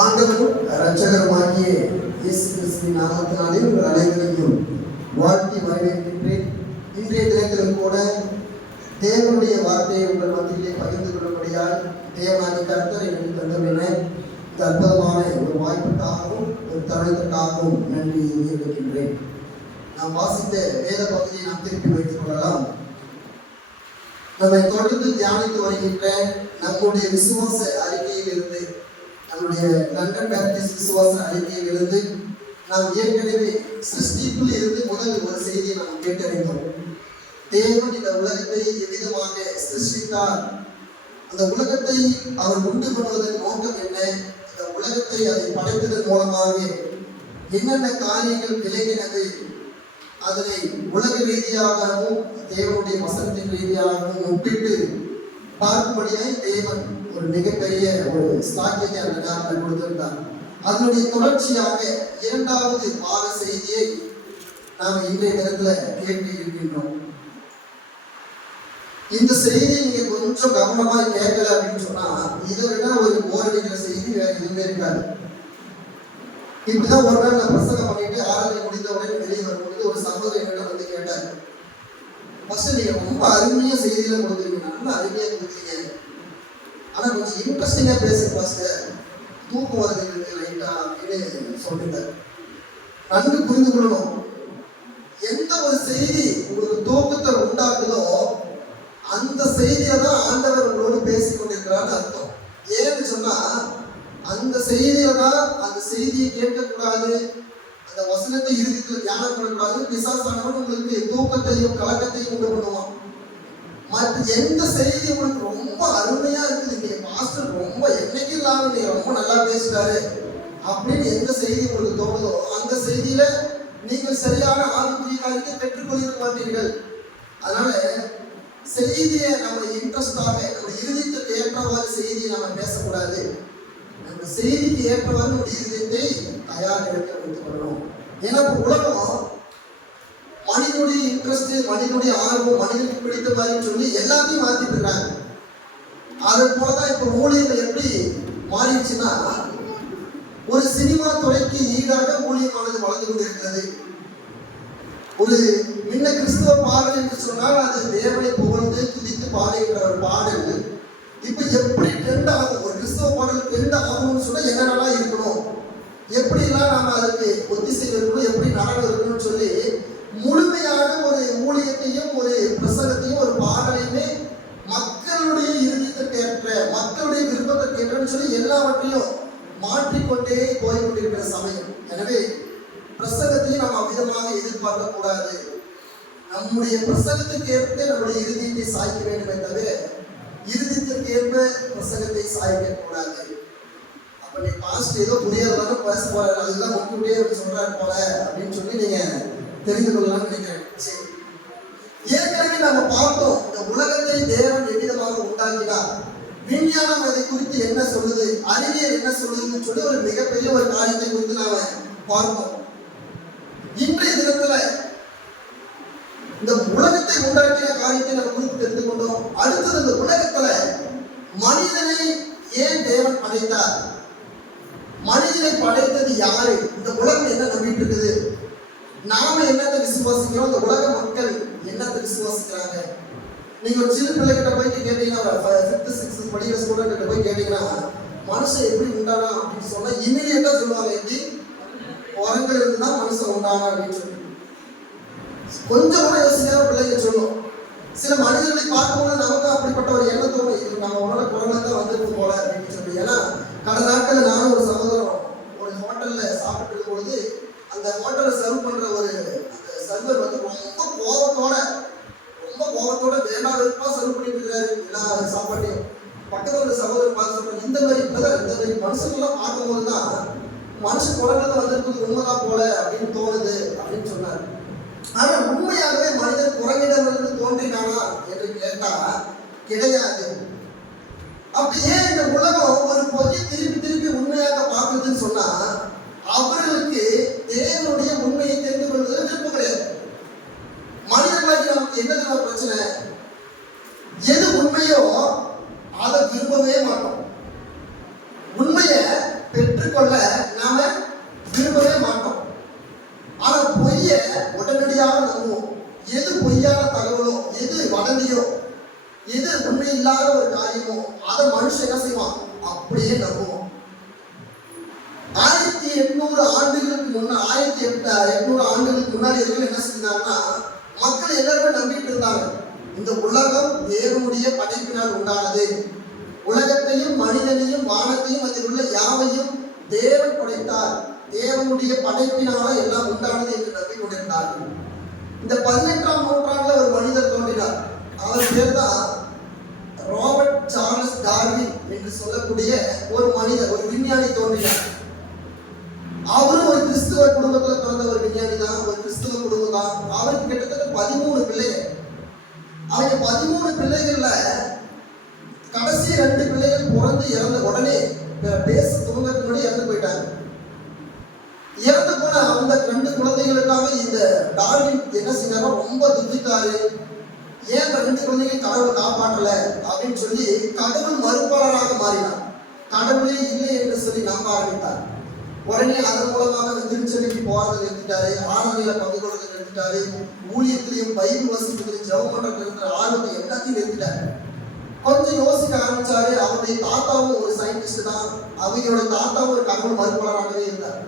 ஆண்டவரும் இரட்சகருமாகிய இயேசு கிறிஸ்துவின் நாமத்தினாலே உங்கள் அனைவரையும் வாழ்த்தி வரவேற்கின்றேன். இன்றைய தினத்திலும் கூட தேவனுடைய வார்த்தையை உங்கள் மத்தியிலே பகிர்ந்து கொள்ளும்படியால் தேவனாகிய கர்த்தர் எனக்கு தந்தவின இந்த அற்புதமான ஒரு வாய்ப்புக்காகவும் ஒரு தருணத்திற்காகவும் நன்றி தெரிவிக்கின்றேன். நாம் வாசித்த வேத பகுதியை நாம் திருப்பி வைத்துக் கொள்ளலாம். நம்மை தொடர்ந்து தியானித்து வருகின்ற நம்முடைய விசுவாச அறிக்கையிலிருந்து, நம்முடைய லண்டன் பேப்டிஸ்ட் விசுவாச அறிக்கையிலிருந்து நாம் ஏற்கனவே சிருஷ்டிப்பில் இருந்து முதல் ஒரு செய்தியை நாம் கேட்டறிந்தோம். தேவன் இந்த உலகத்தை எவ்விதமாக சிருஷ்டித்தார், அந்த உலகத்தை அவர் உண்டு பண்ணுவதன் நோக்கம் என்ன, இந்த உலகத்தை அதை படைத்ததன் மூலமாக என்னென்ன காரியங்கள் விலகினது, அதனை உலக ரீதியாகவும் தேவனுடைய வசனத்தின் ரீதியாகவும் ஒப்பிட்டு பார்க்கும்படியாய் தேவன் ஒரு மிகப்பெரிய ஒரு ஸ்லாக்கியத்தை அந்த நேரத்தில் கொடுத்திருந்தார். அதனுடைய தொடர்ச்சியாக இரண்டாவது பாக செய்தியை நாம் இன்றைய நேரத்தில் கேட்டு இருக்கின்றோம். இந்த செய்தியை நீங்க கொஞ்சம் கவனமாக கேட்கல அப்படின்னு சொன்னா இதை விட ஒரு போரடிக்கிற செய்தி வேற எதுவுமே இருக்காது. இப்படிதான் ஒரு நாள் நான் பிரசங்கம் பண்ணிட்டு ஆராதனை முடிந்த உடனே வெளியே வரும்பொழுது ஒரு சகோதரன் வந்து கேட்டார், ஃபர்ஸ்ட் நீங்க ரொம்ப அருமையா செய்தியில கொடுக்குறீங்க, நல்லா அருமையா கொடுக்குறீங்க, ஆனா கொஞ்சம் இன்ட்ரெஸ்டிங்கா பேசுங்க பாஸ்டர், தூக்கம் வருது ரைட்டா அப்படின்னு சொல்லுங்க. நன்கு புரிந்து கொள்ளணும், எந்த ஒரு செய்தி உங்களுக்கு தூக்கத்தை உண்டாக்குதோ அந்த செய்தியை தான் ஆண்டவர் உங்களோடு பேசிக் கொண்டிருக்கிறான்னு அர்த்தம். ஏன்னு சொன்னா அந்த செய்தியை தான், அந்த செய்தியை கேட்கக்கூடாது, அந்த வசனத்தை இறுதியில் தியானம் பண்ணக்கூடாது, பிசாசானவன் உங்களுக்கு தூக்கத்தையும் கலக்கத்தையும் உண்டு பண்ணுவான். மற்ற எந்த செய்தி உங்களுக்கு ரொம்ப அருமையா இருக்குது, நீங்க மாஸ்டர் ரொம்ப என்னைக்கு இல்லாம நீங்க ரொம்ப நல்லா பேசுறாரு அப்படின்னு எந்த செய்தி உங்களுக்கு தோணுதோ அந்த செய்தியில நீங்கள் சரியான ஆவிக்குரிய காரியத்தை பெற்றுக்கொள்ள மாட்டீர்கள். அதனால செய்தியை நம்ம இன்ட்ரெஸ்டாக நம்ம இறுதியத்துக்கு ஏற்றவாறு செய்தியை நம்ம பேசக்கூடாது. நம்ம செய்திக்கு ஏற்றவாறு நம்முடைய இறுதியத்தை தயார் எடுத்து வைத்துக் கொள்ளணும். ஏன்னா உலகம் மனிதனுடைய இன்ட்ரெஸ்ட், மனிதனுடைய ஆர்வம், மனிதனுக்கு பிடித்த மாதிரி சொல்லி எல்லாத்தையும் மாத்திட்டு இருக்காங்க. அது போலதான் இப்ப ஊழியர்கள் எப்படி மாறிடுச்சுன்னா, ஒரு சினிமா துறைக்கு ஈடாக ஊழியமானது வளர்ந்து கொண்டிருக்கிறது. ஒரு முன்ன கிறிஸ்துவ பாடல் என்று சொன்னால் அது தேவனை புகழ்ந்து துதித்து பாடுகின்ற ஒரு பாடல் இப்ப எப்படி ட்ரெண்ட் ஆகும், ஒரு கிறிஸ்தவ பாடல் ட்ரெண்ட் ஆகும்னு சொன்னா என்னென்னலாம் இருக்கணும், எப்படிலாம் நாம அதுக்கு ஒத்திசைவு இருக்கணும், எப்படி நடனம் இருக்கணும்னு சொல்லி முழுமையாக ஒரு ஊழியத்தையும் ஒரு பிரசங்கத்தையும் ஒரு பாடலையுமே மக்களுடைய இறுதியத்திற்கு ஏற்ற, மக்களுடைய விருப்பத்திற்கு ஏற்றன்னு சொல்லி எல்லாவற்றையும் மாற்றிக்கொண்டே போய்கொண்டிருக்கிற சமயம். எனவே பிரசங்கத்தையும் நாம் அவ்விதமாக எதிர்பார்க்க கூடாது. நம்முடைய பிரசங்கத்திற்கு ஏற்ப நம்முடைய இறுதியத்தை சாய்க்க வேண்டுமே தவிர இறுதியத்திற்கு ஏற்ப பிரசங்கத்தை சாய்க்க கூடாது. அப்ப நீ பாஸ்ட் ஏதோ புரியாததாக பேச போறாரு, அதுதான் முன்கூட்டியே சொல்றாரு போல அப்படின்னு சொல்லி நீங்க தெரிந்து கொள்ளலாம்னு நினைக்கிறேன். சரி, ஏற்கனவே நம்ம பார்த்தோம் இந்த உலகத்தை தேவன் எவ்விதமாக உண்டாக்கினார், விஞ்ஞானம் அதை குறித்து என்ன சொல்லுது, அறிவியல் என்ன சொல்லுதுன்னு சொல்லி ஒரு மிகப்பெரிய ஒரு காரியத்தை குறித்து நாம பார்த்தோம். இன்றைய தினத்துல இந்த உலகத்தை உண்டாக்கின காரியத்தை நம்ம குறித்து தெரிந்து கொண்டோம். அடுத்தது இந்த உலகத்துல மனிதனை ஏன் தேவன் படைத்தார், மனிதனை படைத்தது யாரு, இந்த உலகம் என்ன நம்பிட்டு இருக்குது, நாம என்னத்தை விசுவாசிக்கிறோம், இந்த உலக மக்கள் என்னத்தை விசுவாசிக்கிறாங்க. நீங்க ஒரு சின்ன பிள்ளைகிட்ட போயிட்டு கேட்டீங்கன்னா, 5th 6th படிக்கிற ஸ்டூடெண்ட் கிட்ட போய் கேட்டீங்கன்னா மனுஷன் எப்படி உண்டானா அப்படின்னு சொன்னா இமீடியட்டா சொல்லுவாங்க, எப்படி உரங்கள் இருந்துதான் மனுஷன் உண்டானா அப்படின்னு சொல்லி. கொஞ்சம் கூட யோசிக்காம பிள்ளைங்க சொல்லும். சில மனிதர்களை பார்க்கும்போது நமக்கு அப்படிப்பட்ட ஒரு எண்ணம் தோணும், இது நம்ம உடனே குரலை தான் வந்துருக்கு போல அப்படின்னு சொல்லி. ஏன்னா கடந்த நாட்கள் நானும் ஒரு சகோதரம் ஒரு ஹோட்டல்ல சாப்பிட்டு இருக்கும் பொழுது அந்த ஹோட்டலை சர்வ் பண்ற ஒரு சர்வர் வந்து ரொம்ப கோபத்தோட வேண்டாம் வெறுப்பா சர்வ் பண்ணிட்டு இருக்காரு எல்லா சாப்பாட்டையும். பக்கத்துல ஒரு சகோதரர் பார்த்து சொல்றாங்க, இந்த மாதிரி மனுஷங்கள்லாம் பார்க்கும்போது தான் மனுஷன் குரல்ல வந்திருக்கிறது உண்மைதான் போல அப்படின்னு தோணுது அப்படின்னு சொன்னார். ஆனா உண்மையாகவே மனிதன் குரங்கிடமிருந்து தோன்றினானா என்று கேட்டா கிடையாது. அப்ப ஏன் இந்த உலகம் ஒரு பொய்யை திருப்பி உண்மையாக பார்க்குதுன்னு சொன்னா அவர்களுக்கு தேவனுடைய உண்மையை தெரிந்து கொள்வதில் விருப்பம் கிடையாது. மனிதர்களாகி நமக்கு என்ன பிரச்சனை, எது உண்மையோ அதை விரும்பவே மாட்டோம். உண்மையை பெற்று ஏற்றுக்கொள்ள நாம விரும்பவே மாட்டோம். ஆனா பொய்ய உடனடியாக நம்புவோம். எது பொய்யான தகவலோ, எது வதந்தியோ, எது உண்மை இல்லாத ஒரு காரியமோ அதை மனுஷன் என்ன செய்வான், அப்படியே நம்புவோம். 1800 ஆண்டுகளுக்கு முன்னாடி 1800 ஆண்டுகளுக்கு முன்னாடி என்ன செஞ்சாங்கன்னா, மக்கள் எல்லாருமே நம்பிட்டு இருந்தாங்க, இந்த உலகம் தேவனுடைய படைப்பினால் உண்டானது, உலகத்தையும் மனிதனையும் வானத்தையும் அதில் உள்ள யாவையும் தேவன் படைத்தார், தேவனுடைய படைப்பினால எல்லாம் உண்டானது என்று நம்பிக்கொண்டிருந்தார்கள். இந்த 18ஆம் நூற்றாண்டுல ஒரு மனிதர் தோன்றினார். அவர் பேர் தான் ராபர்ட் சார்லஸ் டார்வின் என்று சொல்லக்கூடிய ஒரு மனிதர், ஒரு விஞ்ஞானி தோன்றினார். அவரும் ஒரு கிறிஸ்துவ குடும்பத்துல பிறந்த ஒரு விஞ்ஞானி தான், ஒரு கிறிஸ்துவ குடும்பம் தான். அவருக்கு கிட்டத்தட்ட 13 பிள்ளைகள். அவங்க 13 பிள்ளைகள்ல கடைசி 2 பிள்ளைகள் பிறந்து இறந்த உடனே பேச துவங்கறதுக்கு முன்னாடி இறந்து போயிட்டாங்க. இறந்து போன அந்த 2 குழந்தைகளுக்காக இந்த டார்வின் என்ன செஞ்சாரோ, ரொம்ப துதித்தாரு. ஏன் அந்த 2 குழந்தைகள் கடவுள் காப்பாற்றல அப்படின்னு சொல்லி கடவுள் மறுப்பாளராக மாறினார். கடவுளே இல்லை என்று சொல்லி நம்ப ஆரம்பித்தார். உடனே அதன் மூலமாக திருச்சபைக்கு போறதை நிறுத்திட்டாரு, ஆராதனையில பங்கு கொள்வதை நிறுத்திட்டாரு, ஊழியத்திலையும் பைபிள் வசனத்திலையும் ஜெபம் பண்றதுல இருக்கிற ஆர்வத்தை எல்லாத்தையும் நிறுத்திட்டாரு. கொஞ்சம் யோசிக்க ஆரம்பிச்சாரு. அவருடைய தாத்தாவும் ஒரு சயின்டிஸ்ட் தான், அவங்களோட தாத்தாவும் ஒரு கடவுள் மறுப்பாளராகவே இருந்தார்.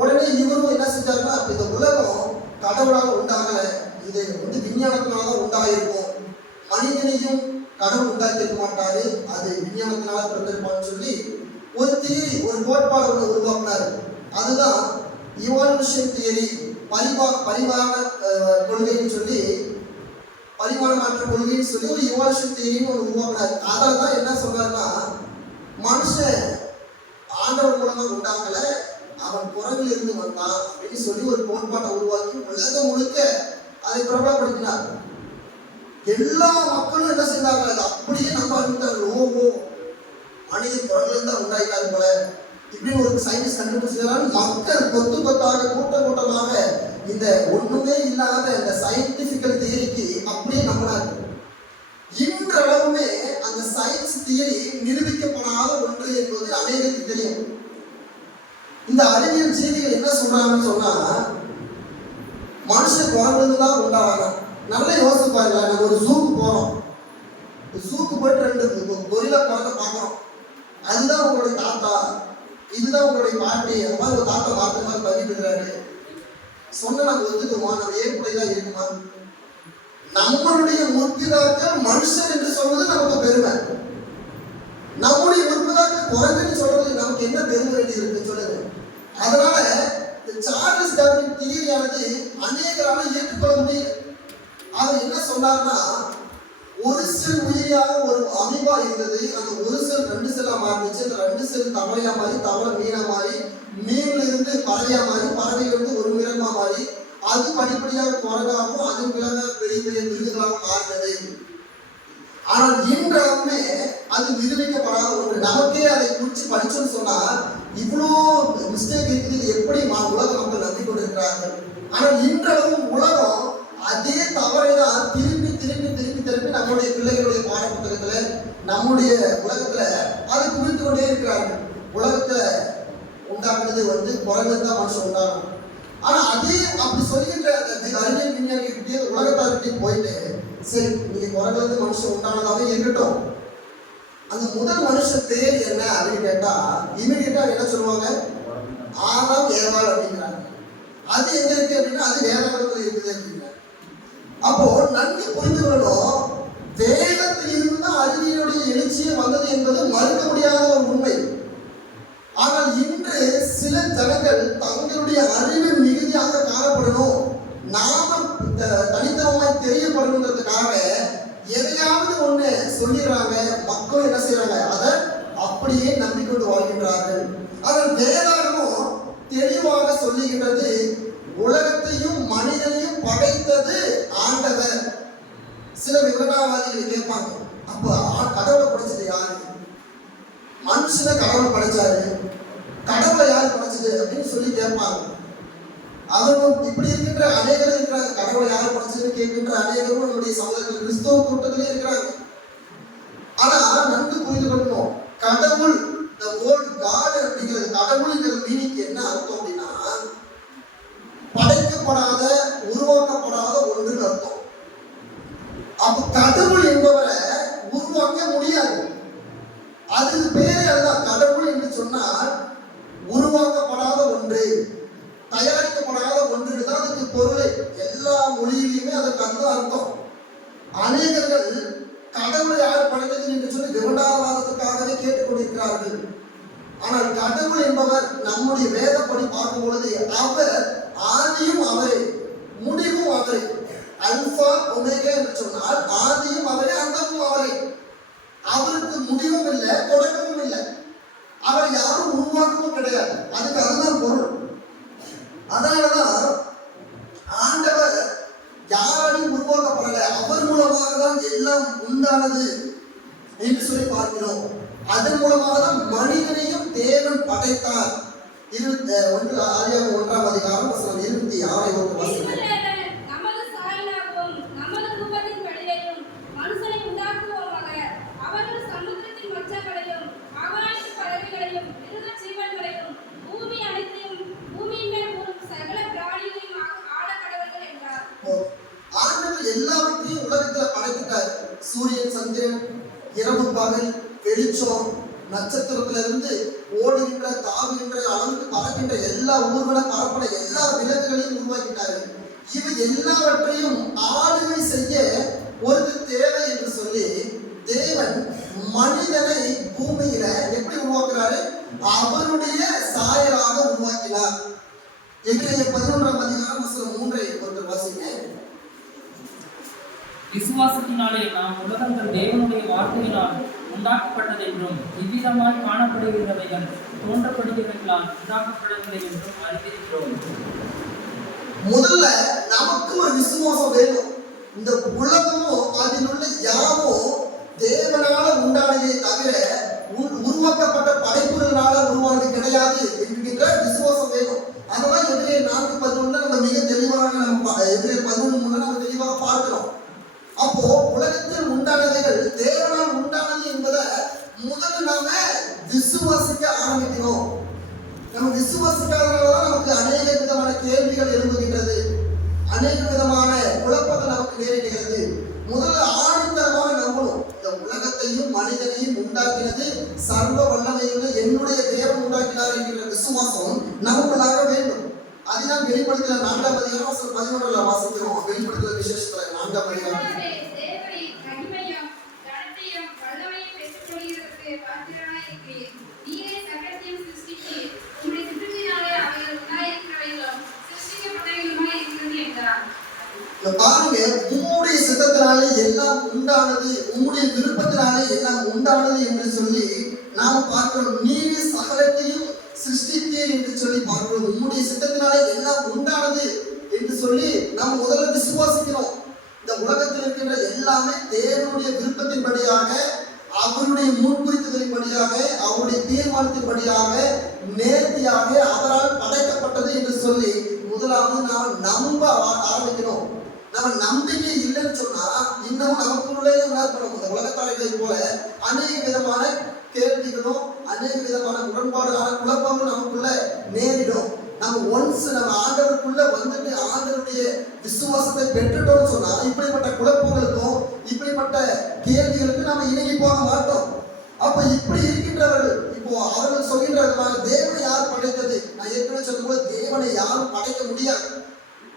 உடனே இவரும் என்ன செஞ்சாருன்னா, இந்த உலகம் கடவுளால் உண்டாகல, இது விஞ்ஞானத்தினால உண்டாயிருக்கும், மனிதனையும் கடவுள் உண்டாக்கிருக்க மாட்டாரு, அது விஞ்ஞானத்தினால பிறந்திருப்பான்னு சொல்லி ஒரு தியரி, ஒரு கோட்பாடு ஒன்று உருவாக்குனாரு. அதுதான் இவால்யூஷன் தியரி, பரிமாண கொள்கைன்னு சொல்லி, பரிமாண மாற்ற கொள்கைன்னு சொல்லி ஒரு இவால்யூஷன் தியரின்னு ஒன்று உருவாக்குனாரு. அதில் தான் என்ன சொல்றாருன்னா, மனுஷன் ஆண்டவர் மூலமா உண்டாக்கல, அவன் குரங்கில் இருந்து வந்தான் அப்படின்னு சொல்லி ஒரு கோட்பாட்டை உருவாக்கி உலகம் முழுக்க அதை பிரபலப்படுத்தினார். எல்லா மக்களும் என்ன செஞ்சாங்க, அதை அப்படியே நம்ப ஆரம்பித்தார்கள். ஓஹோ, மனிதன் குரங்கிலிருந்து தான் உண்டாயிட்டாரு போல இப்படின்னு ஒரு சயின்டிஸ்ட் கண்டுபிடிச்சால் மக்கள் கொத்து கொத்தாக கூட்டமாக இந்த ஒண்ணுமே இல்லாத இந்த சயின்டிபிக்கல் தியரிக்கு அப்படியே நம்பினாங்க. இன்றளவுமே அந்த சயின்ஸ் தியரி நிரூபிக்கப்படாத ஒன்று என்பது அநேகருக்கு தெரியும். இந்த அறிவியல் செய்திகள் என்ன சொல்றாங்கன்னு சொன்னா, மனுஷன் குரங்கிலிருந்து தான் உண்டாவாங்க. நல்லா யோசிச்சு பாருங்க, நம்ம ஒரு ஜூக்கு போறோம், ஜூக்கு போயிட்டு 2 கொரில்லா குரங்க பார்க்கறோம், அதுதான் உங்களுடைய தாத்தா, இதுதான் உங்களுடைய பாட்டி, அந்த மாதிரி ஒரு தாத்தா மாற்ற மாதிரி பதிவிடுறாரு சொன்ன நம்ம ஒத்துக்குமா, நம்ம ஏற்புடையதான் இருக்குமா? நம்மளுடைய முற்பிதாக்கள் மனுஷன் என்று சொல்வது நமக்கு பெருமை. நம்முடைய முற்பிதாக்கள் குரங்குன்னு சொல்றது நமக்கு என்ன பெருமை வேண்டி இருக்கு சொல்லுங்க. அதனால சார்லஸ் டார்வின் தியரியானது அநேகரால ஏற்றுக்கொள்ள முடியல. அவர் என்ன சொன்னார்னா, ஒரு செல் உயிரியாக ஒரு அமீபா இருந்தது, அந்த ஒரு செல் 2 செல்லா மாறிச்சு, அந்த 2 செல் தவளையா மாறி, தவளை மீனா மாறி, மீன்ல இருந்து பறவையா மாறி, பறவையில இருந்து ஒரு மிருகமா மாறி, அது படிப்படியாக குரங்காகவும் அது பெரிய பெரிய மிருகங்களாகவும் மாறினது. ஆனால் இன்றளவுமே அது நிரூபிக்கப்படாத ஒன்று. நமக்கே அதை குறித்து படிச்சோன்னு சொன்னா, இவ்வளோ மிஸ்டேக் இருக்குது, எப்படி உலக மக்கள் நம்பிக்கொண்டிருக்கிறார்கள். ஆனால் இன்றளவும் உலகம் அதே தவறை தான் திருப்பி நம்முடைய பிள்ளைகளுடைய பாட புத்தகத்துல, நம்முடைய உலகத்துல அதை குறித்து கொண்டே இருக்கிறார்கள். உலகத்துல உண்டாக்குறது குரங்கு தான் மனுஷன் உண்டாகும். ஆனா அதே அப்படி சொல்லிக்கின்ற அந்த அறிவியல் விஞ்ஞானிகிட்டே உலகத்தார்கிட்டே போயிட்டு, சரி நீங்க குரங்குல இருந்து மனுஷன் உண்டானதாவே இருக்கட்டும், அந்த முதல் மனுஷன் பேர் என்ன அப்படின்னு கேட்டா இமீடியட்டா என்ன சொல்லுவாங்க, ஆதாம் ஏவாள் அப்படிங்கிறாங்க. அது எங்க இருக்கு அப்படின்னா, அது வேதாகமத்துல இருக்குது அப்படிங்கிறாங்க. அப்போ நன்கு புரிந்து கொள்ளணும், வேதத்தில் இருந்து தான் அறிவியலுடைய எழுச்சியே வந்தது என்பது மறுக்க முடியாத ஒரு உண்மை. ஆனால் இன்று சில ஜனங்கள் தங்களுடைய அறிவு மிகுதியாக காணப்படணும், நாம தனித்தவமாய் தெரியப்படணுங்கிறதுக்காக எதையாவது ஒண்ணு சொல்லிடுறாங்க. மக்கள் என்ன செய்யறாங்க, அதை அப்படியே நம்பிக்கொண்டு வாழ்கின்றார்கள். ஆனால் வேதாகமம் தெளிவாக சொல்லுகின்றது, உலகத்தையும் மனிதனையும் படைத்தது ஆண்டவர். சில விவரவாதிகள் கேட்பாங்க, அப்ப கடவுளை படைச்சது யாரு? மனுஷனை கடவுளை படைச்சாரு, கடவுளை யாரு படைச்சது அப்படின்னு சொல்லி கேட்பாங்க. அவரும் இப்படி இருக்கின்ற அநேகரும் இருக்கிறாங்க. கடவுளை யாரு படைச்சதுன்னு கேட்கின்ற அநேகரும் நம்முடைய சமூகத்தில் கிறிஸ்தவ கூட்டத்திலே இருக்கிறாங்க. ஆனா நன்கு புரிந்து கொள்ளணும், கடவுள் the word God அப்படிங்கிறது, கடவுள் கடவுளை யார் படைத்தது என்று சொல்லி விவடாவாதத்துக்காகவே கேட்டுக்கொண்டிருக்கிறார்கள். ஆனால் கடவுள் என்பவர் நம்முடைய வேதப்படி பார்க்கும் பொழுது அவர் ஆதியும் அவரே, முடிவும் அவரே. அல்பா ஒமேகா என்று சொன்னால் ஆதியும் அவரே, அந்தமும் அவரே. அவருக்கு முடிவும் இல்லை, தொடக்கமும் இல்லை. அவர் யாரும் உருவாக்கவும் கிடையாது. அதுதான் பொருள். அதனாலதான் ஆண்டவர் யாராலையும் உருவாக்கப்படலை, அவர் மூலமாக தான் எல்லாம் உண்டானது என்று சொல்லி பார்க்கிறோம். அதன் மூலமாக தான் மனிதனையும் தேவன் படைத்தார். 1 அதிகாரம் 26 வாசிக்கிறோம். ஆண்டவர் எல்லாவற்றையும் உலகத்துல படைத்துட்டார். சூரியன், சந்திரன், இரவு பகல், வெளிச்சம், நட்சத்திரத்திலிருந்து ஓடுகின்ற, தாவுகின்ற, அளவுக்கு பறக்கின்ற எல்லா ஊர்வன பரப்பட எல்லா விலங்குகளையும் உருவாக்கிட்டாரு. இவை எல்லாவற்றையும் ஆளுமை செய்ய ஒருத்தர் தேவை என்று சொல்லி தேவன் மனிதனை பூமியில எப்படி உருவாக்குறாரு? அவருடைய சாயலாக உருவாக்கினார். எபிரேயர் 11 அதிகாரம் 3 ஒருத்தர் வாசிங்க. விசுவாசத்தினாலே நாம் உலகங்கள் தேவனுடைய வார்த்தையினால் உண்டாக்கப்பட்டது என்றும் இவ்விதமாய் காணப்படுகிறவைகள் தோன்றப்படுகிறவர்களால் உண்டாக்கப்படவில்லை என்றும் அறிந்திருக்கிறோம். முதல்ல நமக்கு ஒரு விசுவாசம் வேணும். இந்த உலகமும் அதில் உள்ள யாவும் தேவனால உண்டானதே தவிர உருவாக்கப்பட்ட படைப்புகளால உருவானது கிடையாது என்கின்ற விசுவாசம் வேணும். அதெல்லாம் எபிரேயர் 4:11 நம்ம மிக தெளிவாக எபிரேயர் 11:3 நம்ம தெளிவாக பார்க்கிறோம். அப்போ உலகத்தில் உண்டானவைகள் தேவனால் உண்டானது என்பதை முதல்ல நாம விசுவாசிக்க ஆரம்பிக்கணும். நம்ம விசுவாசிக்காதனால நமக்கு அநேக விதமான கேள்விகள் எழும்புகின்றது, அநேக விதமான குழப்பங்கள் நமக்கு நேரிடுகிறது. முதல்ல ஆணித்தரமாக நம்பணும், இந்த உலகத்தையும் மனிதனையும் உண்டாக்கினது சர்வ வல்லமையுள்ள என்னுடைய தேவன் உண்டாக்கினார் என்கிற விசுவாசம் நமக்குள்ளாக வேண்டும். அதுதான் வெளிப்படுத்தல 4 அதிகாரம் 11 வாசிக்கிறோம். வெளிப்படுத்தல விசேஷத்துல 4 அதிகாரம். பாருங்க, உம்முடைய சித்தத்தினாலே எல்லாம் உண்டானது, உம்முடைய விருப்பத்தினாலே எல்லாம் உண்டானது என்று சொல்லி நாம் பார்க்கிறோம். நீரே சகலத்தையும் சிருஷ்டித்தீர் என்று சொல்லி பார்க்கிறோம். உம்முடைய சித்தத்தினாலே எல்லாம் உண்டானது என்று சொல்லி நாம் முதல்ல விசுவாசிக்கிறோம். இந்த உலகத்தில் இருக்கின்ற எல்லாமே தேவனுடைய விருப்பத்தின்படியாக, அவருடைய முன்குறித்தலின்படியாக, அவருடைய தீர்மானத்தின்படியாக, நேர்த்தியாக அவரால் படைக்கப்பட்டது என்று சொல்லி முதலாவது நாம் நம்ப ஆரம்பிக்கணும். நம்ம நம்பிக்கை இல்லைன்னு சொன்னா இன்னமும் நமக்குள்ளே உணர்த்தணும். இந்த உலகத்தாரைகளை போல அநேக விதமான கேள்விகளும் அநேக விதமான முரண்பாடுகளான குழப்பங்களும் நமக்குள்ள நேரிடும். நம்ம நம்ம ஆண்டவருக்குள்ள வந்துட்டு ஆண்டவருடைய விசுவாசத்தை பெற்றுட்டோம்னு சொன்னா இப்படிப்பட்ட குழப்பங்களுக்கும் இப்படிப்பட்ட கேள்விகளுக்கும் நம்ம இணங்கி போக மாட்டோம். அப்ப இப்படி இருக்கின்றவர்கள் இப்போ அவர்கள் சொல்கின்றவர்களாக தேவனை யார் படைத்தது? நான் ஏற்கனவே சொல்லும்போது தேவனை யாரும் படைக்க முடியாது.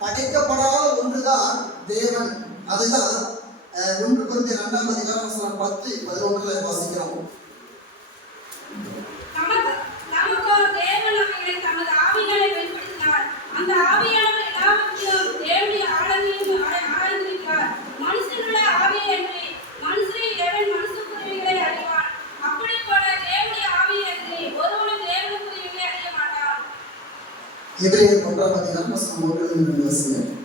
படைக்கப்படாத ஒன்றுதான் தேவன். அதுதான் 1 கொரிந்தியர் 2 அதிகாரம் 10-11 வாசிக்கிறோம். அந்த ஆவியானவர் எல்லாவற்றையும் தேவனுடைய ஆழங்களையும் ஆராய்ந்திருக்கிறார். மனுஷனுடைய ஆவியை அன்றி மனுஷரை எவன் மனுஷக்குரியவைகளை அறிவான்? அப்படி போல தேவனுடைய ஆவியை அன்றி ஒருவனும் தேவனுக்குரியவைகளை அறிய மாட்டான். எபிரேயர் 1 அதிகாரம் 1 வாசிக்கிறோம்.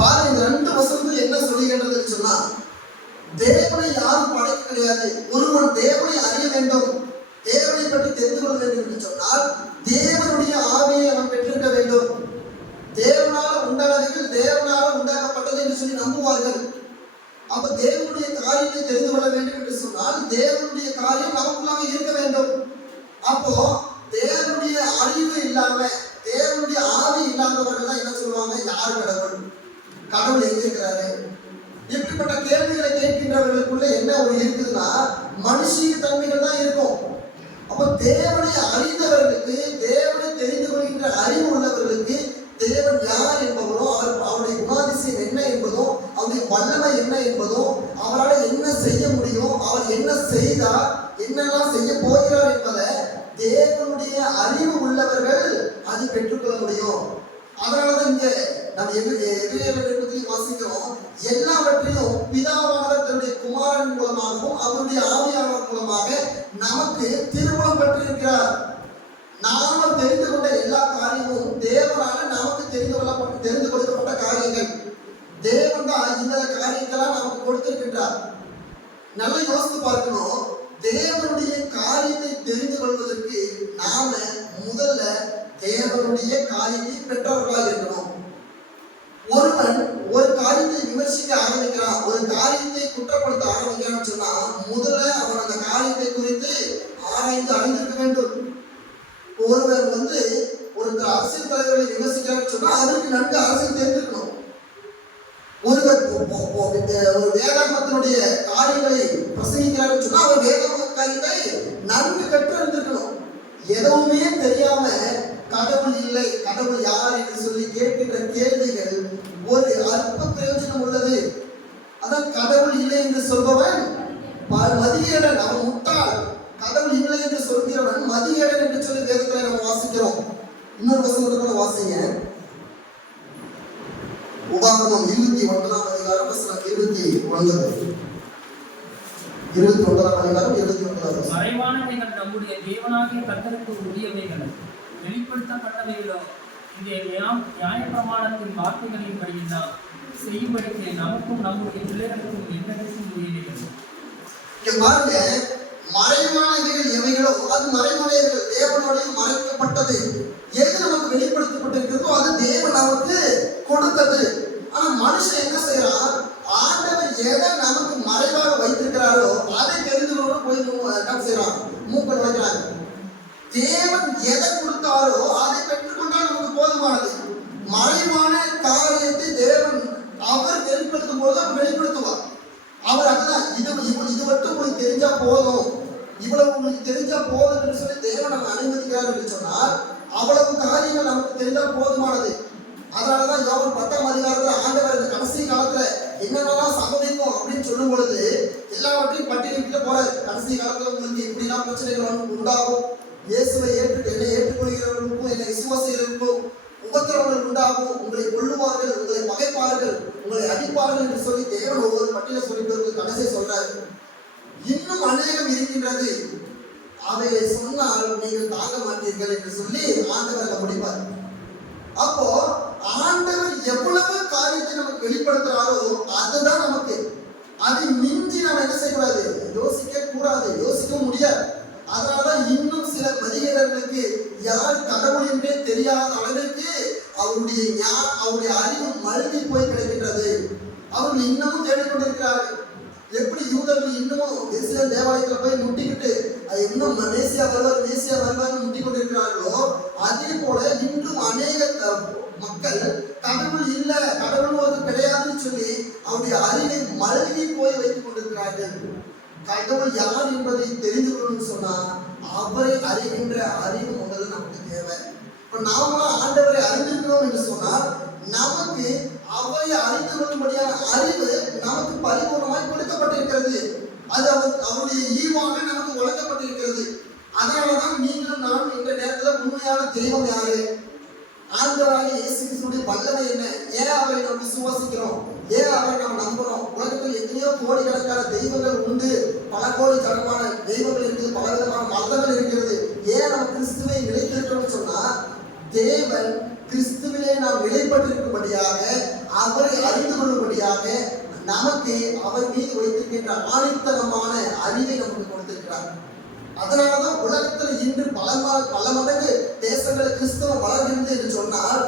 பாருங்க, 2 வசனத்தில் என்ன சொல்லுகின்றதுன்னு சொன்னா, தேவனை யாரும் படைக்க கிடையாது. ஒருவன் தேவனை அறிய வேண்டும், தேவனை பற்றி தெரிந்து கொள்ள வேண்டும் என்று சொன்னால் தேவனுடைய ஆவியை அவன் பெற்றிருக்க வேண்டும். தேவனால உண்டானவைகள் தேவனால உண்டாக்கப்பட்டது என்று சொல்லி நம்புவார்கள். அப்ப தேவனுடைய காரியத்தை தெரிந்து கொள்ள வேண்டும் என்று சொன்னால் தேவனுடைய காரியம் நமக்குள்ளாக இருக்க வேண்டும். அப்போ தேவனுடைய அறிவு இல்லாம தேவனுடைய ஆவி இல்லாதவர்கள் தான் என்ன சொல்லுவாங்க, யார் கடவுள், கடவுள் எங்க இருக்கிறாரு, இப்படிப்பட்ட கேள்விகளை கேட்கின்றவர்களுக்குள்ள என்ன ஒரு இருக்குதுன்னா மனுஷீக தன்மைகள் தான் இருக்கும். அப்ப தேவனை அறிந்தவர்களுக்கு, தேவனை தெரிந்து கொள்கின்ற அறிவு உள்ளவர்களுக்கு தேவன் யார் என்பதும், அவருடைய குணாதிசயம் என்ன என்பதும், அவருடைய வல்லமை என்ன என்பதும், அவரால் என்ன செய்ய முடியும், அவர் என்ன செய்தார், என்னெல்லாம் செய்ய போகிறார் என்பதை தேவனுடைய அறிவு உள்ளவர்கள் அது பெற்றுக்கொள்ள முடியும். அதனாலதான் இங்க நம்ம எதிரே வாசிக்கிறோம், எல்லாவற்றையும் பிதாவானவர் தன்னுடைய குமாரன் மூலமாகவும் அவருடைய ஆவியானவர் மூலமாக நமக்கு திருமணம் பெற்றிருக்கிறார். நாம தெரிந்து கொண்ட எல்லா காரியமும் தேவனால நமக்கு தெரிந்து கொடுக்கப்பட்ட காரியங்கள். தேவன் தான் இந்த காரியத்தெல்லாம் நமக்கு கொடுத்திருக்கின்றார். நல்லா யோசித்து பார்க்கணும். தேவனுடைய காரியத்தை தெரிந்து கொள்வதற்கு நாம முதல்ல தேவனுடைய காரியத்தை பெற்றவர்களாக இருக்கணும். ஒருவன் ஒரு காரியத்தை விமர்சிக்க ஆரம்பிக்கிறான், ஒரு காரியத்தை குற்றப்படுத்த ஆரம்பிக்கிறான்னு சொன்னா முதல்ல அவன் அந்த காரியத்தை குறித்து ஆராய்ந்து அறிந்திருக்க வேண்டும். ஒருவர் ஒரு அரசியல் தலைவர்களை விமர்சிக்கிறான்னு சொன்னா அதற்கு நன்கு அரசியல் தெரிந்திருக்கணும். ஒருவர் ஒரு வேதாகமத்தினுடைய காரியங்களை பிரசங்கிக்கிறான்னு சொன்னா அவர் வேதாகம காரியத்தை நன்கு கற்றறிந்திருக்கணும். எதுவுமே தெரியாம கடவுள் இல்லை, கடவுள் யார் என்று சொல்லி கேட்கின்ற கேள்விகள் ஒரு அற்ப பிரயோஜனம் உள்ளது. அதான் கடவுள் இல்லை என்று சொல்பவன் மதியேடன், அவன் முட்டாள். கடவுள் இல்லை என்று சொல்கிறவன் மதியேடன் என்று சொல்லி வேதத்துல நம்ம வாசிக்கிறோம். இன்னொரு வசனத்தை வாசிங்க. உபாகமம் 29ஆம் அதிகாரம் வசனம் 29. 29ஆம் அதிகாரம் 29. மறைவானவைகள் நம்முடைய தேவனாகிய கர்த்தருக்கு உரியவைகள், வெளிப்படுத்தப்பட்டவைகளோ இந்த நியாயப்பிரமாணத்தின் வார்த்தைகளின் படிதான் செய்யும்படிக்கு நமக்கும் நம்முடைய பிள்ளைகளுக்கும் என்னென்னும் உரியவைகள். இங்க பாருங்க, மறைவானவைகள் எவைகளோ அது மறைவானவைகள், தேவனுடைய மறைக்கப்பட்டது. எது நமக்கு வெளிப்படுத்தப்பட்டிருக்கிறதோ அது தேவன் நமக்கு கொடுத்தது. ஆனா மனுஷன் என்ன செய்யறான், ஆண்டவர் எதை நமக்கு மறைவாக வைத்திருக்கிறாரோ அதை தெரிந்து கொண்டு போய் என்ன செய்யறான், மூக்க நுழைக்கிறாங்க. தேவன் எதை கொடுத்தாரோ அதை பெற்றுக்கொண்டால் நமக்கு போதுமானது. மறைவான காரியத்தை தேவன் அவர் வெளிப்படுத்தும் போது அவர் வெளிப்படுத்துவார். அவர் அதுதான் இது மட்டும் உங்களுக்கு தெரிஞ்சா போதும், இவ்வளவு உங்களுக்கு தெரிஞ்சா போதும் என்று சொல்லி தேவன் நம்ம அனுமதிக்கிறார் என்று சொன்னால் அவ்வளவு காரியங்கள் நமக்கு தெரிந்தால் போதுமானது. அதனாலதான் யோவான் 10ஆம் அதிகாரத்துல ஆண்டவர் இந்த கடைசி காலத்துல என்னென்னலாம் சம்பவிக்கும் அப்படின்னு சொல்லும் பொழுது எல்லாவற்றையும் பட்டியலிட்டு போறாரு. கடைசி காலத்துல உங்களுக்கு இப்படிலாம் பிரச்சனைகள் உண்டாகும், இயேசுவை என்னை ஏற்றுக்கொள்கிறவர்களுக்கும் என்னை விசுவாசிகளுக்கும் உபத்திரவங்கள் உண்டாகும், உங்களை கொள்ளுவார்கள், உங்களை பகைப்பார்கள், உங்களை அடிப்பார்கள் என்று சொல்லி தேவன் ஒவ்வொரு பட்டியலை சொல்லிட்டு கடைசியை சொல்றாரு. இன்னும் அநேகம் இருக்கின்றது, அதை சொன்னால் நீங்கள் தாங்க மாட்டீர்கள் என்று சொல்லி ஆண்டவர் முடிப்பார். அப்போ ஆண்டவர் எவ்வளவு காரியத்தை நமக்கு வெளிப்படுத்துறாரோ அதுதான் நமக்கு. அதை மிஞ்சி நம்ம என்ன செய்யக்கூடாது, யோசிக்க கூடாது, யோசிக்க முடியாது. அதனாலதான் இன்னும் சில மதியர்களுக்கு யார் கடவுள் என்றே தெரியாத அளவிற்கு அவருடைய அறிவு மழுங்கி போய் கிடைக்கின்றது. அவர்கள் இன்னமும் தேடிக்கொண்டிருக்கிறார்கள். எப்படி யூதர்கள் இன்னமும் இஸ்ரேல் தேவாலயத்துல போய் முட்டிக்கிட்டு இன்னும் மேசியா வருவார் முட்டி கொண்டிருக்கிறார்களோ அதே போல இன்றும் அநேக மக்கள் கடவுள் இல்ல, கடவுள் ஒரு கிடையாதுன்னு சொல்லி அவருடைய அறிவை மழுங்கி போய் வைத்துக் கொண்டிருக்கிறார்கள். கடவுள் யார் என்பதை தெரிந்து கொள்ளணும்னு சொன்னா அவரை அறிகின்ற அறிவு முதல்ல நமக்கு தேவை. இப்ப நாமளும் ஆண்டவரை அறிந்திருக்கிறோம் என்று சொன்னால் நமக்கு அவரை அறிந்து கொள்ளும்படியான அறிவு நமக்கு பரிபூர்ணமாய் கொடுக்கப்பட்டிருக்கிறது. அது அவருடைய ஈவாக நமக்கு வழங்கப்பட்டிருக்கிறது. அதனாலதான் நீங்களும் நான் இந்த நேரத்துல உண்மையான தெய்வம் யாரு, ஆண்டவராகிய இயேசு கிறிஸ்துவின் வல்லமை என்ன, ஏன் அவரை நாம் விசுவாசிக்கிறோம், ஏன் அவரை நாம் நம்புறோம். உலகத்தில் எத்தனையோ கோடிக்கணக்கான தெய்வங்கள் உண்டு, பல கோடி கணக்கான தெய்வங்கள் இருக்குது, பல விதமான மதங்கள் இருக்கிறது. ஏன் நம்ம கிறிஸ்துவை நிலைத்திருக்கிறோம்னு சொன்னா தேவன் கிறிஸ்துவிலே நாம் நிலைப்பட்டிருக்கும்படியாக, அவரை அறிந்து கொள்ளும்படியாக நமக்கு அவர் மீது வைத்திருக்கின்ற ஆணித்தனமான அறிவை நமக்கு கொடுத்திருக்கிறார். அதனாலதான் உலகத்துல இன்று பல மடங்கு தேசங்களில் கிறிஸ்தவம் வளர்கிறது என்று சொன்னால்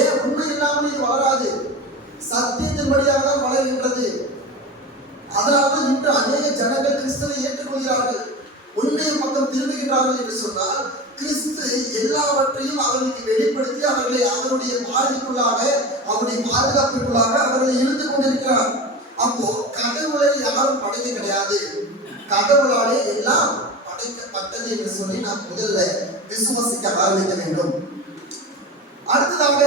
ஏன் உண்மை இல்லாமல் இது வளராது, சத்தியத்தின் வழியாக தான் வளர்கின்றது. அதனால்தான் இன்று அநேக ஜனங்கள் கிறிஸ்துவை ஏற்றுக்கொள்கிறார்கள், உண்மையை பக்கம் திரும்புகிறார்கள் என்று சொன்னால் கிறிஸ்து எல்லாவற்றையும் அவர்களுக்கு வெளிப்படுத்தி அவர்களை அவருடைய பார்வைக்குள்ளாக அவருடைய பாதுகாப்பிற்குள்ளாக அவர்களை இழுத்து கொண்டிருக்கிறார். அப்போ கடவுளை யாரும் படைக்க கிடையாது, கடவுளாலே எல்லாம் படைக்கப்பட்டது என்று சொல்லி நாம் முதல்ல விசுவாசிக்க ஆரம்பிக்க வேண்டும். அடுத்ததாக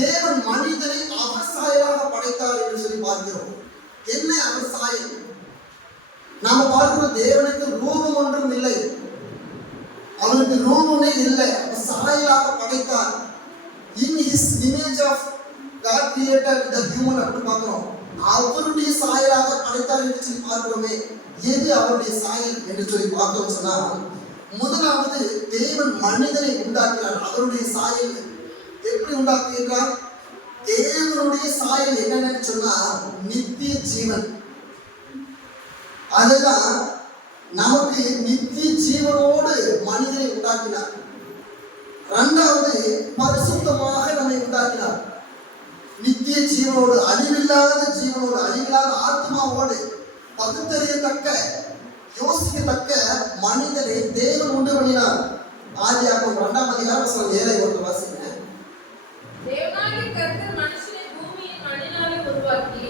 தேவன் மனிதனை அவர் சாயலாக படைத்தார் என்று சொல்லி பார்க்கிறோம். என்ன அவர் சாயல்? நாம பார்க்கிறோம், தேவனுக்கு ரூபம் ஒன்றும் இல்லை, அவருக்கு ரூபமே இல்லை, அவர் சாயலாக படைத்தார். In his image of God created the human அப்படி பார்க்கிறோம். அவருடைய சாயலாக படைத்தார் என்று சொல்லி பார்க்கிறோமே. எது அவருடைய சாயல் என்று சொல்லி பார்த்தோம் சொன்னால், முதலாவது தேவன் மனிதனை உண்டாக்கினார். அவருடைய சாயல் எப்படி உண்டாக்குகிறார்? தேவனுடைய சாயல் என்னன்னு சொன்னா நித்திய ஜீவன். அதுதான் நமக்கு நித்திய ஜீவனோடு மனிதனை உண்டாக்கினார். இரண்டாவது பரிசுத்தமாக நம்மை உண்டாக்கினார். நித்திய ஜீவனோடு, அழிவில்லாத ஜீவனோடு, அழிவில்லாத ஆத்மாவோடு, பகுத்தறியத்தக்க யோசிக்கத்தக்க மனிதனை தேவன் உண்டு பண்ணினார். ஆதியாகமம் 2ஆம் அதிகாரம் 7 வாசிங்க. தேவனாகிய கர்த்தர் மனுஷனை பூமியின் மண்ணினாலே உருவாக்கி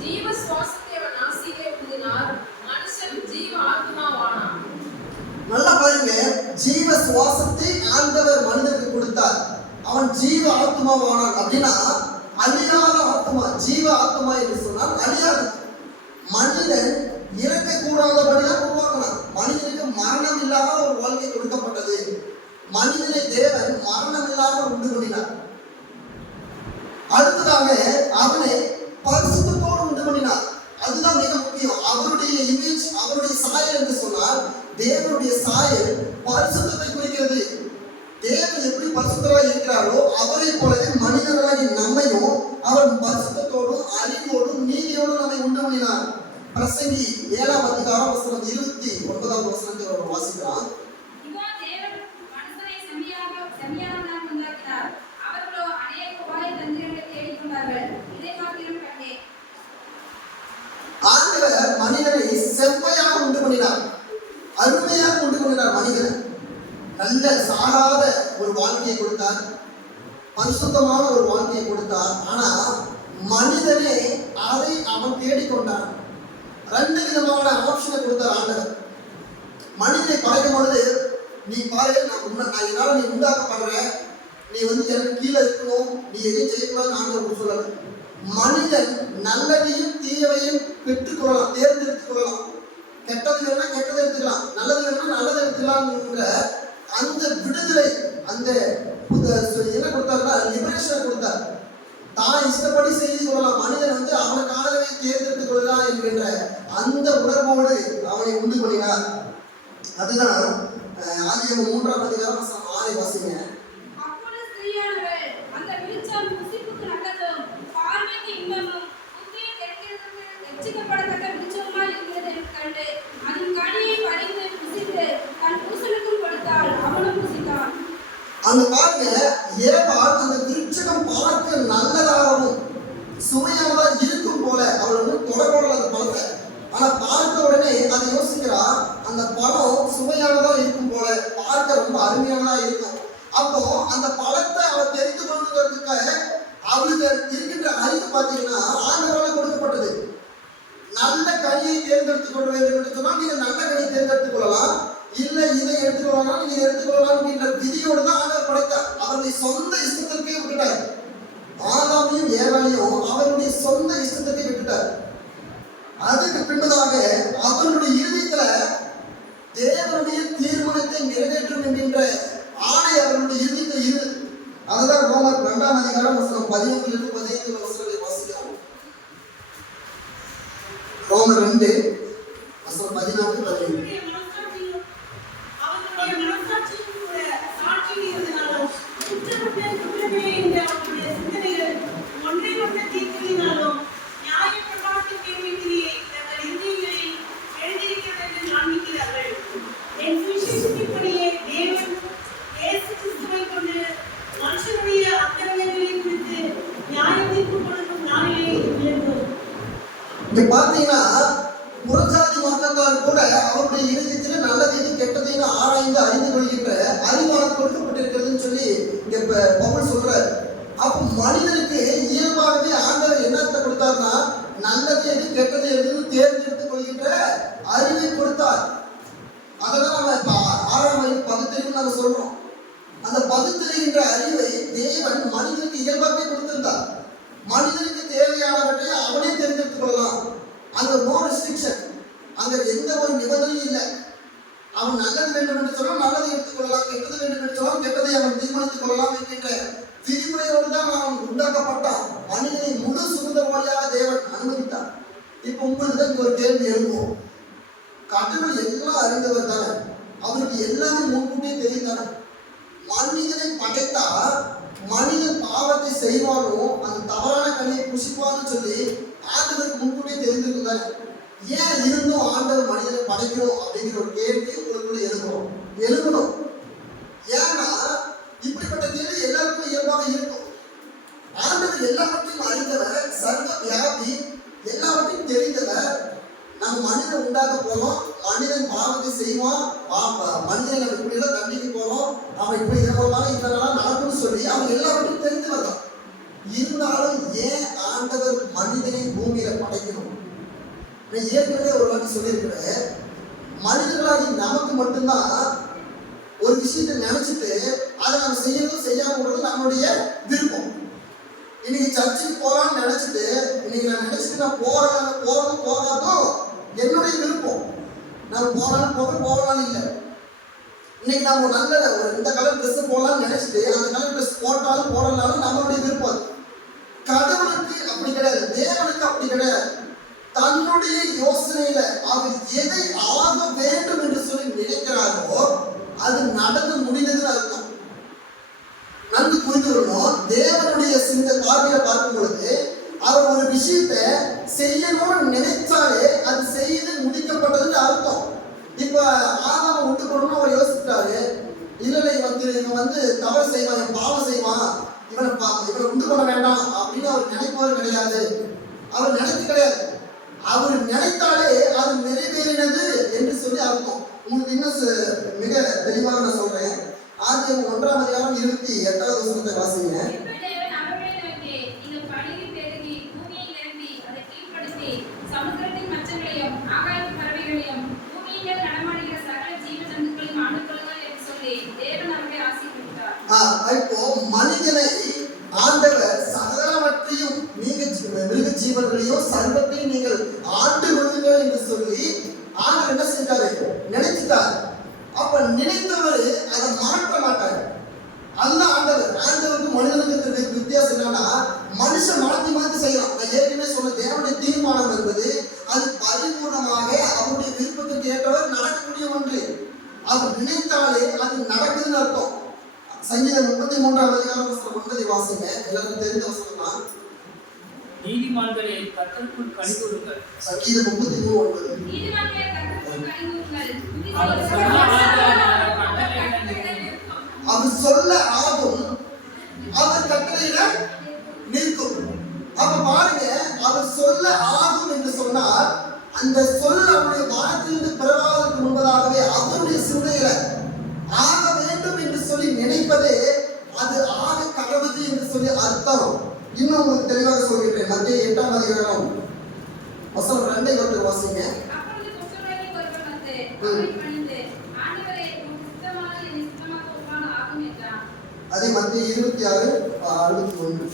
ஜீவ சுவாசத்தை அவன் நாசியிலே ஊதினார். மனுஷன் ஜீவ ஆத்மாவானான். நல்லா பாருங்க, ஜீவ சுவாசத்தை ஆண்டவர் மனிதனுக்கு கொடுத்தார். அவன் ஜீவ ஆத்மாவானான். அப்படின்னா அழியாத ஆத்மா. ஜீவ ஆத்மா என்று சொன்னால் அழியாது. மனிதன் இறக்கக்கூடாதபடிதான் உருவாக்கினான். மனிதனுக்கு மரணம் இல்லாத ஒரு வாழ்க்கை கொடுக்கப்பட்டது. மனிதனை தேவன் மரணம் இல்லாமல் உண்டு பண்ணினார். அடுத்ததாக அவனை பரிசுத்தத்தோடு உண்டு பண்ணினார். அதுதான் மிக முக்கியம். அவருடைய இமேஜ், அவருடைய சாயல் என்று சொன்னால் தேவனுடைய சாயல் பரிசுத்தத்தை குறிக்கிறது. தேவன் எப்படி பரிசுத்தராக இருக்கிறாரோ அவரை போலவே மனிதர்களாகி நம்மையும் அவர் பரிசுத்தத்தோடும் அறிவோடும் நீதியோடும் நம்மை உண்டு பண்ணினார். பிரசங்கி 7ஆம் அதிகாரம் 29 வசனத்தை வாசிக்கிறான். ஆண்டவர் மனிதனை செவ்வையாக உண்டு பண்ணினார், அருமையாக உண்டு பண்ணினார். மனிதன் நல்ல சாகாத ஒரு வாழ்க்கையை கொடுத்தார், பரிசுத்தமான ஒரு வாழ்க்கையை கொடுத்தார். ஆனா மனிதனே அதை அவன் தேடிக்கொண்டான். 2 விதமான ஆப்ஷனை கொடுத்தார் ஆண்டவர். மனிதனை படைக்கும் பொழுது, நீ பாரு, நான் என்னால நீ உண்டாக்கப்படுற, நீ எனக்கு கீழே இருக்கணும், நீ எதையும் செய்யக்கூடாதுன்னு ஆண்டவர் சொல்லல. மனிதன் நல்லதையும் தீயவையும் பெற்றுக்கொள்ளலாம், தேர்ந்தெடுத்துக் கொள்ளலாம். கெட்டது வேணா கெட்டதை எடுத்துக்கலாம், நல்லது வேணா நல்லதை எடுத்துக்கலாம்ன்ற அந்த விடுதலை, அந்த என்ன கொடுத்தாருன்னா லிபரேஷனை கொடுத்தார். தான் இஷ்டப்படி செய்து கொள்ளலாம். மனிதன் அவனுக்காகவே தேர்ந்தெடுத்துக் கொள்ளலாம் என்கின்ற அந்த உணர்வோடு அவனை உண்டு பண்ணினார். அதுதான் ஆதியாகமம் 3ஆம் அதிகாரம் 6 வாசிங்க. அப்பொழுது ஸ்திரீயானவள் அந்த விருட்சம் புசிப்புக்கு நல்லதும் பார்வைக்கு இன்பமும் புத்தியை தெரிகிறதற்கு ரட்சிக்கப்படத்தக்க விருட்சமாய் இருக்கிறது என்று கண்டு அதன் கனியை பறித்து புசித்து தன் புருஷனுக்கும் கொடுத்தாள், அவனும் புசித்தான். அந்த பாருங்க, ஏவாள் அந்த விருட்சம் பார்க்க நல்லதாகவும் சுவையானதாக இருக்கும் போல அவள் தொடர்போடல அந்த பழத்தை. ஆனா பார்த்த உடனே அதை யோசிக்கிறா, அந்த பழம் சுவையானதா இருக்கும் போல, பார்க்க ரொம்ப அருமையானதா இருக்கும். அப்போ அந்த பழத்தை அவள் தெரிந்து கொள்வதற்காக அவளுக்கு இருக்கின்ற அறிவு பார்த்தீங்கன்னா ஆண்டவரால் கொடுக்கப்பட்டது. நல்ல கனியை தேர்ந்தெடுத்துக் கொள்ள வேண்டும் என்று சொன்னால் நீங்க நல்ல கனியை தேர்ந்தெடுத்துக் கொள்ளலாம், இல்லை இதை எடுத்துக்கொள்ளலாம், நீங்க எடுத்துக்கொள்ளலாம் என்ற விதியோடு தான் ஆண்டவர் படைத்தார். அவருடைய சொந்த இஷ்டத்திற்கே விட்டுட்டார். ஆதாமையும் ஏவாளையும் அவருடைய சொந்த இஷ்டத்திற்கே விட்டுட்டார். அதுக்கு பின்னதாக அவருடைய இறுதியில தேவனுடைய தீர்மானத்தை நிறைவேற்றும் என்கின்ற ஆணை அவருடைய இறுதியில் இருந்தது. அதுதான் ரோமர் 2ஆம் அதிகாரம் 11-15 வசனங்களை வாசிக்கிறோம். ரோமர் 2:14-15. இங்க பாத்தீங்கன்னா ஆராய்ந்து அறிந்து கொள்கின்ற அறிவானது கொடுக்கப்பட்டிருக்கிறதுன்னு சொல்லி இங்க பவுல் சொல்றாரு. அப்போ மனிதனுக்கு இயல்பாகவே ஆண்டவர் என்னத்தை கொடுத்தாருன்னா, நல்லது எது கெட்டது எதுன்னு தேர்ந்தெடுத்துக் கொள்கின்ற அறிவை கொடுத்தார். அதெல்லாம் நம்ம 6ஆம் அறிவு பகுத்தறிவு நம்ம சொல்றோம். அந்த பகுத்தறிகின்ற அறிவை தேவன் மனிதனுக்கு இயல்பாகவே கொடுத்திருந்தார். மனிதனுக்கு தேவையானவற்றை அவனே தேர்ந்தெடுத்துக் கொள்ளலாம். அங்க நோ ரெஸ்ட்ரிக்ஷன், அங்க எந்த ஒரு நிபந்தனையும் இல்லை. அவன் நல்லது வேண்டும் என்று சொன்னால் நல்லதை எடுத்துக் கொள்ளலாம், கெட்டது வேண்டும் என்று சொன்னால் கெட்டதை அவன் தீர்மானித்துக் கொள்ளலாம் என்கின்ற விதிமுறையோடு தான் அவன் உண்டாக்கப்பட்டான். மனிதனை முழு சுதந்திரவாளியாக தேவன் அனுமதித்தார். இப்ப உங்களுக்கு தான் ஒரு கேள்வி எழுப்பும். கடவுள் எல்லாம் அறிந்தவர் தானே, அவருக்கு எல்லாமே முன்கூட்டியே தெரிந்தானே. மனிதனை படைத்தா மனிதன் பாவத்தை செய்வானோ அந்த தவறான கனியை புசிப்பான்னு சொல்லி ஆண்டவருக்கு முன்கூட்டியே தெரிந்திருந்தானே. ஏன் இருந்தும் ஆண்டவர் மனிதனை படைக்கணும் அப்படிங்கிற ஒரு கேள்வி உங்களுக்குள்ள எழுதணும். ஏன்னா இப்படிப்பட்ட கேள்வி எல்லாருக்கும் இயல்பாக இருக்கும். ஆண்டவர் எல்லாவற்றையும் அறிந்தவர், சர்வ வியாபி, எல்லாவற்றையும் தெரிந்தவர். நம்ம மனிதன் உண்டாக்க போறோம், மனிதன் பாவத்தை செய்வான், மனிதனை நம்ம இப்படி எல்லாம் தண்டிக்க போறோம், அவன் இப்படி இருப்பதால இந்த நாளா நடக்கும்னு சொல்லி அவன் எல்லாவற்றையும் தெரிந்தவர் தான். இருந்தாலும் ஏன் ஆண்டவர் மனிதனை பூமியில படைக்கணும்? நான் ஏற்கனவே ஒரு வாட்டி சொல்லியிருக்கிறேன். மனிதர்களாகி நமக்கு மட்டும்தான் ஒரு விஷயத்தை நினைச்சிட்டு அதை நம்ம செய்யறதும் செய்யாம விடுறது நம்மளுடைய விருப்பம். இன்னைக்கு சர்ச்சுக்கு போகலான்னு நினைச்சிட்டு இன்னைக்கு நான் நினைச்சிட்டு நான் போறதும் போகாதும் என்னுடைய விருப்பம். நான் போகலான்னு இல்லை. இன்னைக்கு நம்ம நல்ல ஒரு இந்த கலர் ட்ரெஸ் போடலாம்னு நினைச்சிட்டு அந்த கலர் ட்ரெஸ் போட்டாலும் போடலாலும் நம்மளுடைய விருப்பம். கடவுளுக்கு அப்படி கிடையாது, தேவனுக்கு அப்படி கிடையாது. தன்னுடைய யோசனையில அவர் எதை ஆக வேண்டும் என்று சொல்லி நினைக்கிறாரோ அது நடந்து முடிந்ததுன்னு அர்த்தம். நன்கு புரிந்து கொள்ளணும். தேவனுடைய சிந்த பார்வையில பார்க்கும் பொழுது அவர் ஒரு விஷயத்தை செய்யணும்னு நினைச்சாலே அது செய்து முடிக்கப்பட்டதுன்னு அர்த்தம். இப்ப ஆதாம உண்டு பண்ணணும்னு அவர் யோசிச்சாரு. இல்லை இவன் தவறு செய்வான், இவன் பாவம் செய்வான், இவனை உண்டு பண்ண வேண்டாம் அப்படின்னு அவர் நினைப்பவர் கிடையாது. அவர் நினைக்க கிடையாது. அவர் நினைத்தாலே அது நிறைவேறினது என்று சொல்லி அர்த்தம். உங்களுக்கு இன்னும் மிக தெளிவாக நான் சொல்றேன். ஆதியாகமம் 1ஆம் அதிகாரம் 28வது வசனத்தை வாசிங்க. இப்போ மனிதனை ஆண்டவர் சகலவற்றையும் மிருக ஜீவன்களையும் சர்வத்தையும் நீங்கள் ஆண்டு கொள்ளுங்கள் என்று சொல்லி ஆண்டவர் என்ன செஞ்சாரு? நினைச்சிட்டார். அப்ப நினைத்தவர் அதை மாற்ற மாட்டார். அதுதான் ஆண்டவருக்கு மனிதனுக்கு வித்தியாசம் என்னன்னா, மனுஷன் மாற்றி செய்யலாம். நான் ஏற்கனவே சொன்ன தேவனுடைய தீர்மானம் என்பது அது பரிபூர்ணமாக அவருடைய விருப்பத்துக்கு ஏற்றவர் நடக்கக்கூடிய ஒன்று. அவர் நினைத்தாலே அது நடக்குதுன்னு அர்த்தம். சங்கீதம் 33ஆம் அதிகாரம் 9 வாசிங்க. எல்லாரும் தெரிந்த வசனம் தான். நீதிமான்களே கர்த்தருக்குள் கலிகூறுங்கள். சங்கீதம் 33:9. நீதிமான்களே கர்த்தருக்குள் கலிகூறுங்கள். அவர் சொல்ல ஆகும், அவர் கட்டளையிட நிற்கும். அப்ப பாருங்க, அவர் சொல்ல ஆகும் என்று சொன்னால் அந்த சொல் அவருடைய வார்த்தையிலிருந்து பிறவாதற்கு முன்பதாகவே அவருடைய சிந்தையில ஆக வேண்டும் என்று சொல்லி நினைப்பதே அது ஆக கடவுது என்று சொல்லி அர்த்தம். இன்னும் உங்களுக்கு தெளிவாக சொல்கிறேன். மத்திய 8ஆம் அதிகாரம் வசனம் 2 வாசிங்க. அதே மத்திய 26:61.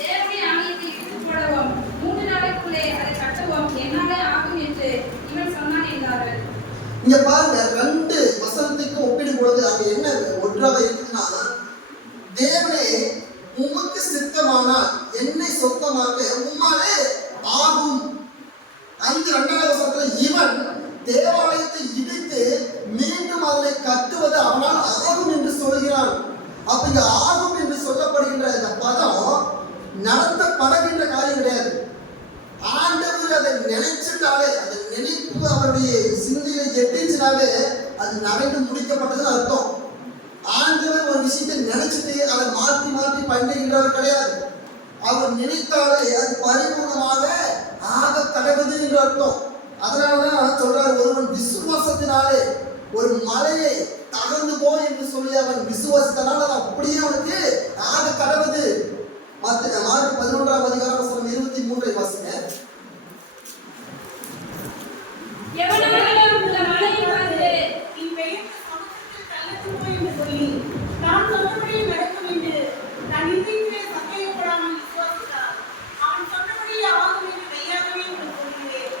தேவனுடைய ஆலயத்தை இடித்துப் போடவும் 3 நாளைக்குள்ளே அதை கட்டவும் என்னாலே ஆகும் என்று இவன் சொன்னான் என்றார்கள். இங்க பாருங்க, 2 வசனத்துக்கு ஒப்பிடும் பொழுது அங்க என்ன ஒன்றாக இருக்குன்னா, தேவனே உமக்கு சித்தமானால் என்னை சொந்தமாக உம்மாலே ஆகும். 2வது வசனத்துல இவன் தேவாலயத்தை இடித்து மீண்டும் அதனை கட்டுவது அவனால் ஆகும் என்று சொல்கிறான். அப்ப இங்க ஆகும் என்று சொல்லப்படுகின்ற இந்த பதம் நடத்தப்படுகின்ற காரியம் கிடையாது. ஆண்டவர் அதை நினைச்சிட்டாலே, அந்த நினைப்பு அவருடைய சிந்தையில எட்டிச்சினாலே அது நடந்து முடிக்கப்பட்டதுன்னு அர்த்தம். ஆண்டவர் ஒரு விஷயத்தை நினைச்சிட்டு அதை மாற்றி பண்ணுகின்றவர் கிடையாது. அவர் நினைத்தாலே அது பரிபூர்ணமாக ஆக கடவுது என்று அர்த்தம். அதனாலதான் சொல்றாரு ஒருவன் விசுவாசத்தினாலே ஒரு மலையை தகர்ந்து போ என்று சொல்லி அவன் விசுவாசித்தனால் அது அப்படியே அவனுக்கு ஆக கடவுது. மார்க் 11ஆம் அதிகாரம் வசனம் 23 வாசிங்க. எவனாகிலும் இந்த மலையை பார்த்து நீ பெயர்ந்த சமுத்திரத்தில் தள்ளத்து போ என்று சொல்லி நான் சொன்னபடி நடக்கும் என்று நான் இருதயத்திலே சந்தேகப்படாமல் விசுவாசித்தார். அவன் சொன்னபடி ஆகும் என்று மெய்யாகவே உங்களுக்கு சொல்கிறேன்.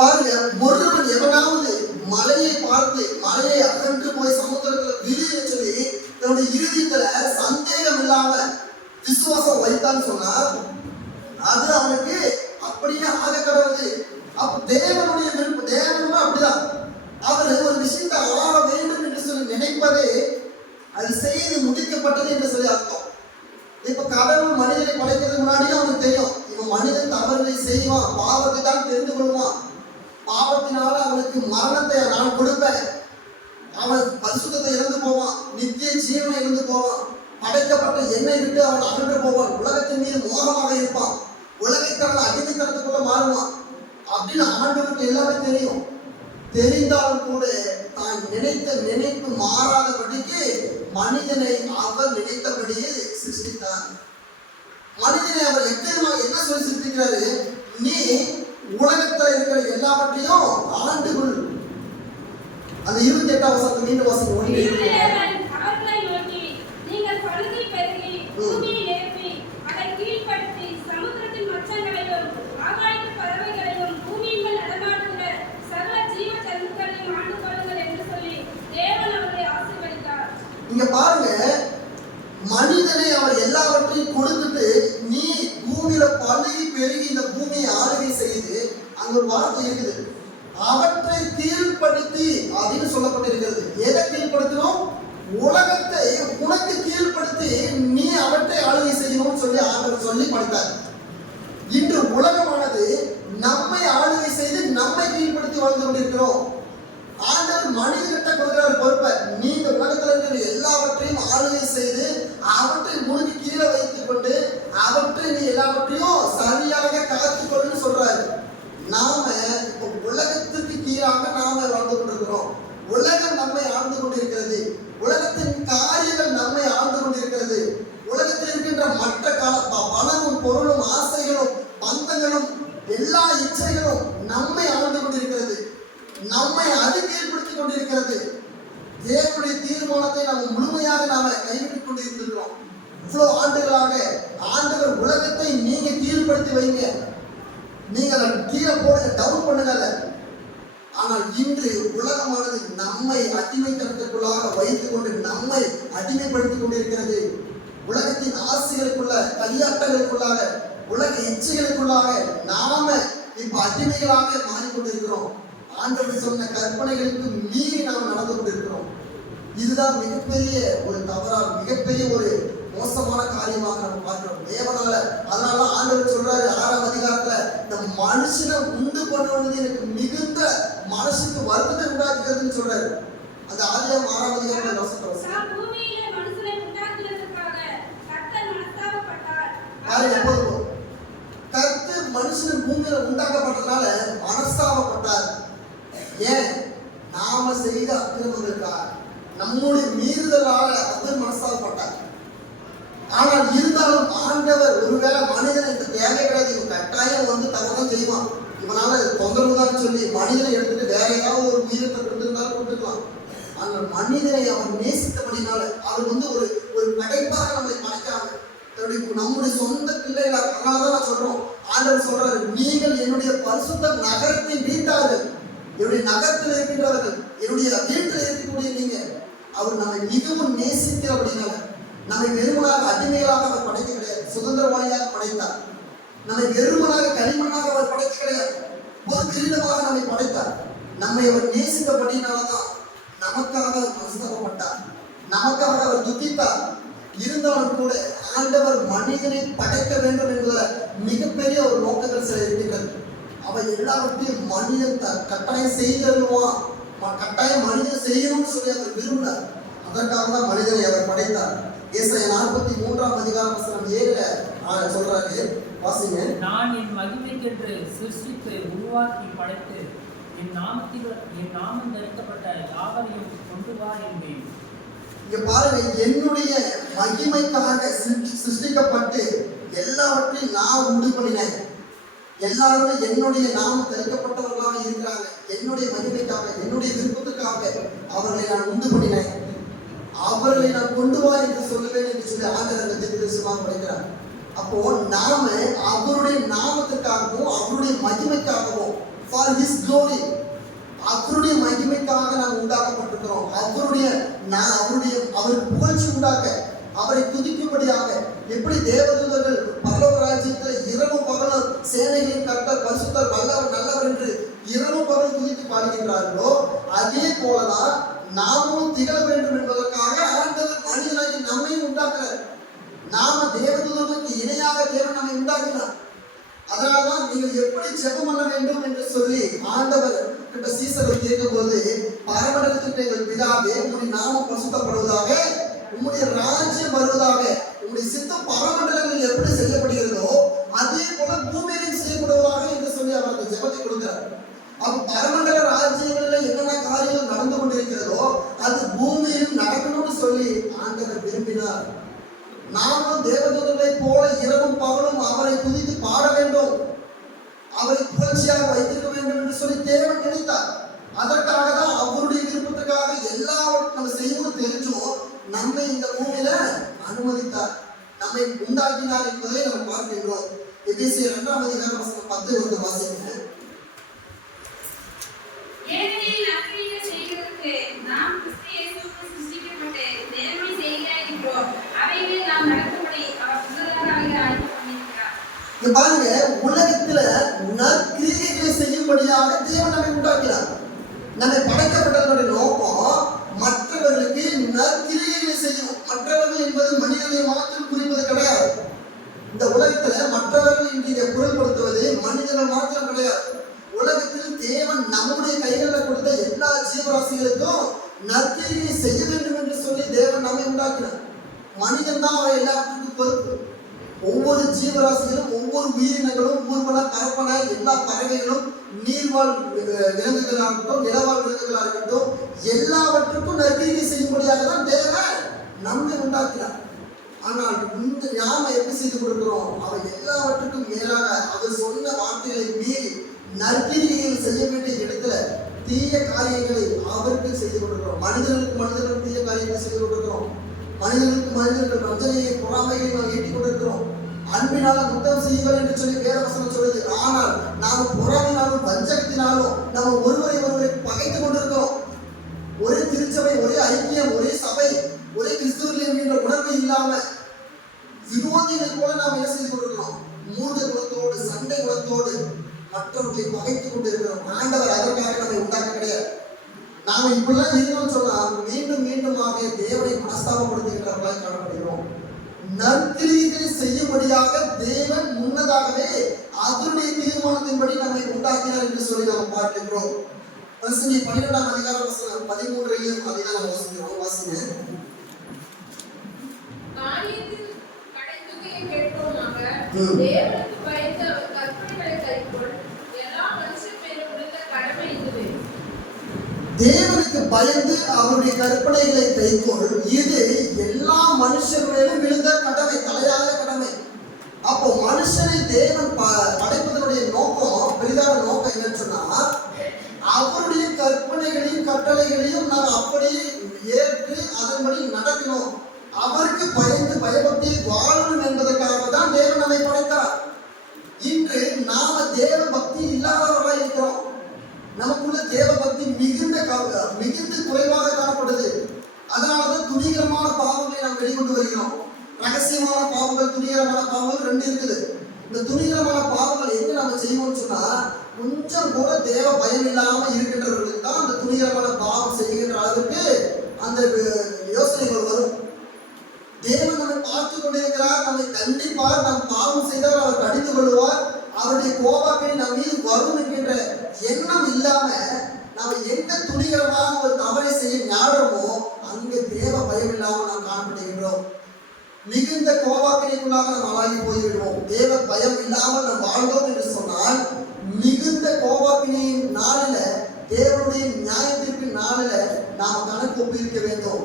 பாருங்க, ஒருவன் எவனாவது மலையை பார்த்து மலையை அகன்று போய் சமுத்திரத்துல விழுன்னு சொல்லி தன்னுடைய இருதயத்துல சந்தேகம் இல்லாம விசுவாசம் வைத்தான்னு சொன்னா அது அவனுக்கு அப்படியே ஆக கடவுது. அப்ப தேவனுடைய விருப்பம், தேவனுமே அப்படிதான். அவர் ஒரு விஷயத்தை ஆக வேண்டும் என்று சொல்லி நினைப்பதே அது செய்து முடிக்கப்பட்டது என்று சொல்லி அர்த்தம். இப்ப கடவுள் மனிதனை படைக்கிறதுக்கு முன்னாடியே அவனுக்கு தெரியும், இவன் மனிதன் தவறுகளை செய்வான், பாவத்தை தான் தெரிந்து கொள்வான், பாவத்தினால அவனுக்கு மரணத்தை நான் கொடுப்பேன், அவன் பரிசுத்தத்தை இழந்து போவான், நித்திய ஜீவனை இழந்து போவான், படைக்கப்பட்ட என்னை விட்டு அவன் அகன்று போவான், உலகத்தின் மீது மோகமாக இருப்பான், உலகத்தரன் அடிமைத்தனத்துக்குள்ள மாறுவான் அப்படின்னு ஆண்டவருக்கு எல்லாமே தெரியும். தெரிந்தாலும் கூட தான் நினைத்த நினைப்பு மாறாதபடிக்கு மனிதனை அவர் நினைத்தபடியே சிருஷ்டித்தார். மனிதனை அவர் என்ன சொல்லி சிருஷ்டிக்கிறாரு, நீ உலகத்துல இருக்கிற எல்லாவற்றையும் ஆண்டுகள். அந்த 28ஆம் வசனத்தை மீண்டும் வாசிக்க அவர்களை நோக்கி நீங்கள் பழுதி பெருகி பூமியை நிரப்பி அதை கீழ்ப்படுத்தி சமுத்திரத்தின் மச்சங்களையும் ஆகாயத்து பறவைகளையும் பூமியின் மேல் நடமாடுகிற சர்வ ஜீவ ஜந்துக்களையும் ஆண்டு கொள்ளுங்கள் என்று சொல்லி தேவன் அவர்களை ஆசீர்வதித்தார். இங்க பாருங்க, மனிதனை அவர் எல்லாவற்றையும் கொடுத்துட்டு நீ பூமியில பழுகி பெருகி இந்த பூமியை ஆளுகை செய்து அங்க ஒரு வார்த்தை இருக்குது, அவற்றை கீழ்ப்படுத்தி அப்படின்னு சொல்லப்பட்டிருக்கிறது. எதை கீழ்ப்படுத்தணும்? உலகத்தை உனக்கு கீழ்ப்படுத்தி நீ அவற்றை ஆளுகை செய்யணும்னு சொல்லி ஆண்டவர் சொல்லி படைத்தார். இன்று உலகமானது நம்மை ஆளுகை செய்து நம்மை கீழ்ப்படுத்தி வாழ்ந்து கொண்டிருக்கிறோம். ஆண்டவர் மனிதர்கிட்ட கொடுக்கிற பொறுப்பை, நீங்க உலகத்தில் இருக்கிற எல்லாவற்றையும் ஆளுகை செய்து அவற்றை முழுகி கீழே வைத்துக் கொண்டு அவற்றை நீ எல்லாவற்றையும் சரியாக காத்துக்கொள்ளுன்னு சொல்றாரு. நாம இப்போ உலகத்துக்கு கீழாக நாம வாழ்ந்து கொண்டிருக்கிறோம். உலகம் நம்மை ஆழ்ந்து கொண்டிருக்கிறது, உலகத்தின் காரியங்கள் நம்மை ஆழ்ந்து கொண்டிருக்கிறது, உலகத்தில் இருக்கின்ற மற்ற பணமும் பொருளும் ஆசைகளும் பந்தங்களும் எல்லா இச்சைகளும் நம்மை ஆழ்ந்து கொண்டிருக்கிறது, நம்மை அது கீழ்படுத்திக் கொண்டிருக்கிறது. தேவனுடைய தீர்மானத்தை நாம் முழுமையாக நாம கைவிட்டுக் கொண்டிருக்கிறோம். இவ்வளவு ஆண்டுகளாக ஆண்டவர் உலகத்தை நீங்க கீழ்படுத்தி வைங்க, நீங்க கீழே போடுங்க, டவுன் பண்ணுங்க. ஆனால் இன்று உலகமானது நம்மை அடிமைத்தனத்திற்குள்ளாக வைத்துக் கொண்டு நம்மை அடிமைப்படுத்திக் கொண்டிருக்கிறது. உலகத்தின் ஆசைகளுக்குள்ள களியாட்டங்களுக்குள்ளாக உலக இச்சைகளுக்குள்ளாக நாம இப்ப அடிமைகளாக மாறிக்கொண்டிருக்கிறோம். ஆண்டவர் சொன்ன கற்பனைகளுக்கு மீறி நாம் நடந்து கொண்டிருக்கிறோம். இதுதான் மிகப்பெரிய ஒரு தவறான, மிகப்பெரிய ஒரு மோசமான காரியமாக நம்ம பார்க்கிறோம் தேவனால. அதனால ஆண்டவர் சொல்றாரு 6ஆம் அதிகாரத்துல, இந்த மனுஷனை உண்டு பண்ணுவது எனக்கு மிகுந்த மனசுக்கு வருத்தத்தை உண்டாக்குகிறதுன்னு சொல்றாரு. அந்த ஆதியாகமம் 6ஆம் அதிகாரத்துல பூமியிலே மனுஷனை உண்டாக்குவதற்காக கர்த்தர் மனஸ்தாபப்பட்டார். கர்த்தர் மனுஷன் பூமியில உண்டாக்கப்பட்டதுனால மனஸ்தாபப்பட்டார். ஏன்? நாம செய்த அக்கிரமங்களுக்காக, நம்முடைய மீறுதலால அவர் மனஸ்தாபப்பட்டார். ஆனால் இருந்தாலும் ஆண்டவர் ஒருவேளை மனிதனை இந்த தேவை கிடையாது, இவன் கட்டாயம் வந்து தவறுதான் செய்வான், இவனால தொந்தரவு தான் சொல்லி மனிதனை எடுத்துட்டு வேற ஏதாவது ஒரு உயிரத்தை கொடுத்திருந்தாலும் கொடுத்துக்கலாம். ஆனால் மனிதனை அவன் நேசித்தபடினால அவர் வந்து ஒரு ஒரு படைப்பாக நம்மை படைக்காம நம்முடைய சொந்த பிள்ளைகளாக, அதனாலதான் நான் சொல்றோம், ஆண்டவர் சொல்றாரு, நீங்கள் என்னுடைய பரிசுத்த நகரத்தின் வீட்டார்கள், என்னுடைய நகரத்தில் இருக்கின்றவர்கள், என்னுடைய வீட்டில் இருக்கக்கூடிய நீங்க. அவர் நம்மை மிகவும் நேசிக்கிற அப்படின்னால நம்மை வெறுமனாக அடிமைகளாக அவர் படைக்க கிடையாது, சுதந்திரவாளியாக படைத்தார். நம்மை வெறுமனாக களிமண்ணாக அவர் படைக்க கிடையாது, ஒரு கிரீடமாக நம்மை படைத்தார். நம்மை அவர் நேசித்தபடினால்தான் நமக்காக அவர் மனஸ்தாபப்பட்டார், நமக்காக அவர் துக்கித்தார். இருந்தாலும் கூட ஆண்டவர் மனிதனை படைக்க வேண்டும் என்ற மிகப்பெரிய ஒரு நோக்கங்கள் சில இருக்கின்றது. அவை எல்லாவற்றையும் மனிதன் கட்டாயம் செய்தருவான், கட்டாயம் மனிதன் செய்யணும்னு சொல்லி அவர் விரும்பினார். அதற்காக தான் மனிதனை அவர் படைத்தார். ஏசாயா 43ஆம் அதிகாரம் வசனம் 7 சொல்றாரு, வாசிங்க. நான் என் மகிமைக்கென்று சிருஷ்டித்து உருவாக்கி படைத்து என் நாமம் தரிக்கப்பட்ட யாவரையும் கொண்டு வா என்பேன். இங்க பாருங்க, என்னுடைய மகிமைக்காக சிருஷ்டிக்கப்பட்டு எல்லாவற்றையும் நான் உண்டு பண்ணினேன். எல்லாருமே என்னுடைய நாமம் தரிக்கப்பட்டவர்களாக இருக்கிறாங்க. என்னுடைய மகிமைக்காக, என்னுடைய விருப்பத்துக்காக அவர்களை நான் உண்டு பண்ணினேன். அவர்களை நான் கொண்டு வா என்று சொல்லுவேன் என்று சொல்லி ஆண்டவர் தீர்க்கதரிசனமாக படிக்கிறார். அப்போ நாம அவருடைய நாமத்துக்காகவும் அவருடைய மகிமைக்காகவும் for his glory, அவருடைய மகிமைக்காக நாம் உண்டாக்கப்பட்டிருக்கிறோம். அவர் புகழ்ச்சி உண்டாக்க, அவரை துதிக்கும்படியாக. எப்படி தேவதூதர்கள் பரலோக ராஜ்யத்தில் இரவும் பகலும் சேனைகளின் கர்த்தர் பரிசுத்தர் வல்லவர் நல்லவர் என்று இரவும் பகலும் துதித்து பாடுகின்றார்களோ, அதே போலதான் நாமும் திகழ வேண்டும் என்பதற்காக ஆண்டவர் மனிதனாகி நம்மையும் உண்டாக்குறார். நாம தேவதூதர்களுக்கு இணையாக தேவன் நம்மை உண்டாக்கினார். அதனால்தான் நீங்கள் எப்படி ஜெபம் பண்ண வேண்டும் என்று சொல்லி ஆண்டவர் கிட்ட சீசர்கள் கேட்கும்போது, பரமண்டலத்தில் எங்கள் பிதாவே, உம்முடைய நாமம் பரிசுத்தப்படுவதாக, உம்முடைய ராஜ்யம் வருவதாக, உம்முடைய சித்தம் பரமண்டலங்களில் எப்படி செய்யப்படுகிறதோ அதே போல பூமியிலும் செய்யப்படுவதாக என்று சொல்லி அவர் அந்த ஜெபத்தை கொடுக்கிறார். அப்ப பரமண்டல ராஜ்யங்களில் என்னென்ன காரியங்கள் நடந்து கொண்டிருக்கிறதோ அது பூமியிலும் நடக்கணும்னு சொல்லி ஆண்டவர் விரும்பினார். நாமும் தேவதூதர்களை போல இரவும் பகலும் அவரை துதித்து பாட வேண்டும், அவரை புகழ்ச்சியாக வைத்திருக்க வேண்டும் என்று சொல்லி தேவன் நினைத்தார். அதற்காக தான் அவருடைய விருப்பத்துக்காக எல்லாவற்றையும் நம்ம செய்யணும் தெரிஞ்சும் நம்மை இந்த பூமியில அனுமதித்தார், நம்மை உண்டாக்கினார் என்பதை நம்ம பார்க்கின்றோம். எபேசியர் 2:10 வாசிக்கிறேன். ஏனெனில் நற்கிரியைகள் செய்கிறதற்கு நாம் கிறிஸ்து இயேசுவுக்குள் சிருஷ்டிக்கப்பட்டு நேர்மை செய்கிறோம். அவைகளில் நாம் நடக்கும்படி அவர் முதலாக ஆயத்தம் பண்ணியிருக்கிறார். இங்க பாருங்க, உலகத்துல நற்கிரியைகளை செய்யும்படியாக தேவன் நம்மை உண்டாக்கினார். நம்மை படைக்கப்பட்டதனுடைய நோக்கம் மற்றவர்களுக்கு நற்கிரியைகளை செய்யும். மற்றவர்கள் என்பது மனிதனை மாற்றம் குறிப்பது கிடையாது. இந்த உலகத்துல மற்றவர்கள் இன்றைய குரல்படுத்துவது மனிதர்கள் மாத்திரம் கிடையாது. உலகத்தில் தேவன் நம்முடைய கைகளில் கொடுத்த எல்லா ஜீவராசிகளுக்கும் நற்கிரியை செய்ய வேண்டும் என்று சொல்லி தேவன் நம்மை உண்டாக்கினார். மனிதன் தான் அவரை எல்லாத்துக்கும் பொறுப்பு. ஒவ்வொரு ஜீவராசிகளும், ஒவ்வொரு உயிரினங்களும், ஊர்வன கரப்பன எல்லா பறவைகளும், நீர்வாழ் விலங்குகளாக இருக்கட்டும், நிலவாழ் விலங்குகளாக இருக்கட்டும், எல்லாவற்றுக்கும் நற்கிரியை செய்யும்படியாக தான் தேவன் நம்மை உண்டாக்கினார். ஆனால் இந்த நாம எப்படி செய்து கொடுக்கிறோம்? அவர் எல்லாவற்றுக்கும் மேலாக அவர் சொன்ன வார்த்தைகளை மீறி நற்கிரியைகள் செய்ய வேண்டிய இடத்துல தீய காரியங்களை அவருக்கு செய்து கொடுக்கிறோம். மனிதர்களுக்கு தீய காரியங்களை செய்து கொடுக்கிறோம். மனிதர்கள் வஞ்சனையை, பொறாமைகளை நாம் ஈட்டிக் கொண்டிருக்கிறோம். அன்பினால முத்தம் செய்யுங்கள் என்று சொல்லி வேதவசனம் சொல்லுது. ஆனால் நாம் பொறாமையினாலும் வஞ்சகத்தினாலும் நம்ம ஒருவரை பகைத்துக் கொண்டிருக்கிறோம். ஒரே திருச்சபை, ஒரே ஐக்கியம், ஒரே சபை, ஒரே கிறிஸ்துவர்கள் என்கின்ற உணர்வு இல்லாம விரோதிகளை போல நாம் என்ன செய்து கொண்டிருக்கிறோம்? மூட குணத்தோடு, சண்டை குணத்தோடு மற்றவர்களை பகைத்துக் கொண்டிருக்கிறோம். ஆண்டவர் அதற்காக நம்மை உண்டாக்க கிடையாது. நாம இப்படிலாம் இருந்தோம்னு சொன்னா மீண்டுமாக தேவனை மனஸ்தாபப்படுத்துகின்றவர்களாக காணப்படுகிறோம். நற்கிரியைகளை செய்யும்படியாக தேவன் முன்னதாகவே அதனுடைய தீர்மானத்தின்படி நம்மை உண்டாக்கினார் என்று சொல்லி நாம் பார்க்கின்றோம். 12ஆம் அதிகாரம் வசனம் 13 அதிகாரம் வாசிங்க. காரியத்தின் கடைத்துகையை கேட்போமாக, தேவனுக்கு பயந்து அவர் கற்பனைகளை கைக்கொள், எல்லா மனுஷர் மேலும் விழுந்த கடமை இதுவே. தேவனுக்கு பயந்து அவருடைய கற்பனைகளை கைக்கொள், இது எல்லா மனுஷர் மேலும் விழுந்த கடமை, தலையாத கடமை. அப்போ மனுஷனை தேவன் படைப்பதனுடைய நோக்கம், பெரிதான நோக்கம் என்னன்னு சொன்னா, அவருடைய கற்பனைகளையும் கட்டளைகளையும் நாம் அப்படியே ஏற்று அதன்படி நடக்கணும். அவருக்கு பயந்து பயபக்தி வாழணும் என்பதற்காக தான் தேவன் நம்மை படைத்தார். இன்று நாம தேவ பக்தி இல்லாதவர்களாக இருக்கிறோம். நமக்குள்ள தேவ பக்தி மிகுந்த குறைவாக காணப்படுது. அதனாலதான் துணிகரமான பாவங்களை நாம் வெளிக்கொண்டு வருகிறோம். ரகசியமான பாவங்கள், துணிகரமான பாவங்கள் 2 இருக்குது. இந்த துணிகரமான பாவங்கள் எங்க நம்ம செய்வோம்னு சொன்னா, கொஞ்சம் கூட தேவ பயம் இல்லாம இருக்கின்றவர்களுக்கு தான் அந்த துணிகரமான பாவம் செய்கின்ற அளவுக்கு அந்த யோசனைகள் வரும். தேவன் நம்மை பார்த்து கொண்டிருக்கிறார், நம்மை கண்டிப்பார். நம் பாவம் செய்தவர் அவர் கடிந்து கொள்வார், அவருடைய கோபாக்கை நம் மீது வரும் என்கின்ற எண்ணம் இல்லாம நாம எந்த துணிகரமாக ஒரு தவறை செய்ய ஞாபகமோ அங்கே தேவ பயம் இல்லாமல் நாம் காணப்படுகின்றோம். மிகுந்த கோபாக்கினைக்குள்ளாக நாம் ஆளாகி போய்விடுவோம். தேவ பயம் இல்லாமல் நாம் வாழ்ந்தோம் என்று சொன்னால் மிகுந்த கோபாக்கினையின் நாளில தேவனுடைய நியாயத்திற்கு நாளில நாம் கணக்கு ஒப்புவிக்க வேண்டும்.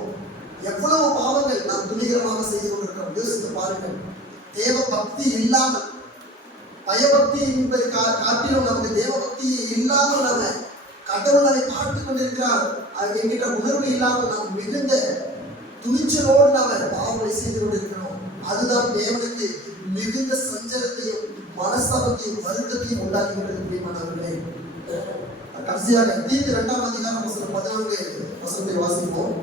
எவ்வளவு பாவங்கள் நாம் துணிகரமாக செய்து கொண்டிருக்கிறோம் யோசித்து பாருங்கள். தேவ பக்தி இல்லாமல், பயபக்தி என்பதை காட்டிலும் நமக்கு தேவ பக்தி இல்லாமல் நம்ம கடவுள் அதை பார்த்து கொண்டிருக்கிறார் அது என்கின்ற உணர்வு இல்லாமல் நாம் மிகுந்த துணிச்சலோடு நாம் பாவங்களை செய்து கொண்டிருக்கிறோம். அதுதான் தேவனுக்கு மிகுந்த சஞ்சலத்தையும் மனஸ்தாபத்தையும் வருத்தத்தையும் உண்டாக்கி கொண்டிருக்கிறவர்களே. கடைசியாக தீத்து 2ஆம் அதிகாரம் 14 வசனத்தை வாசிப்போம்.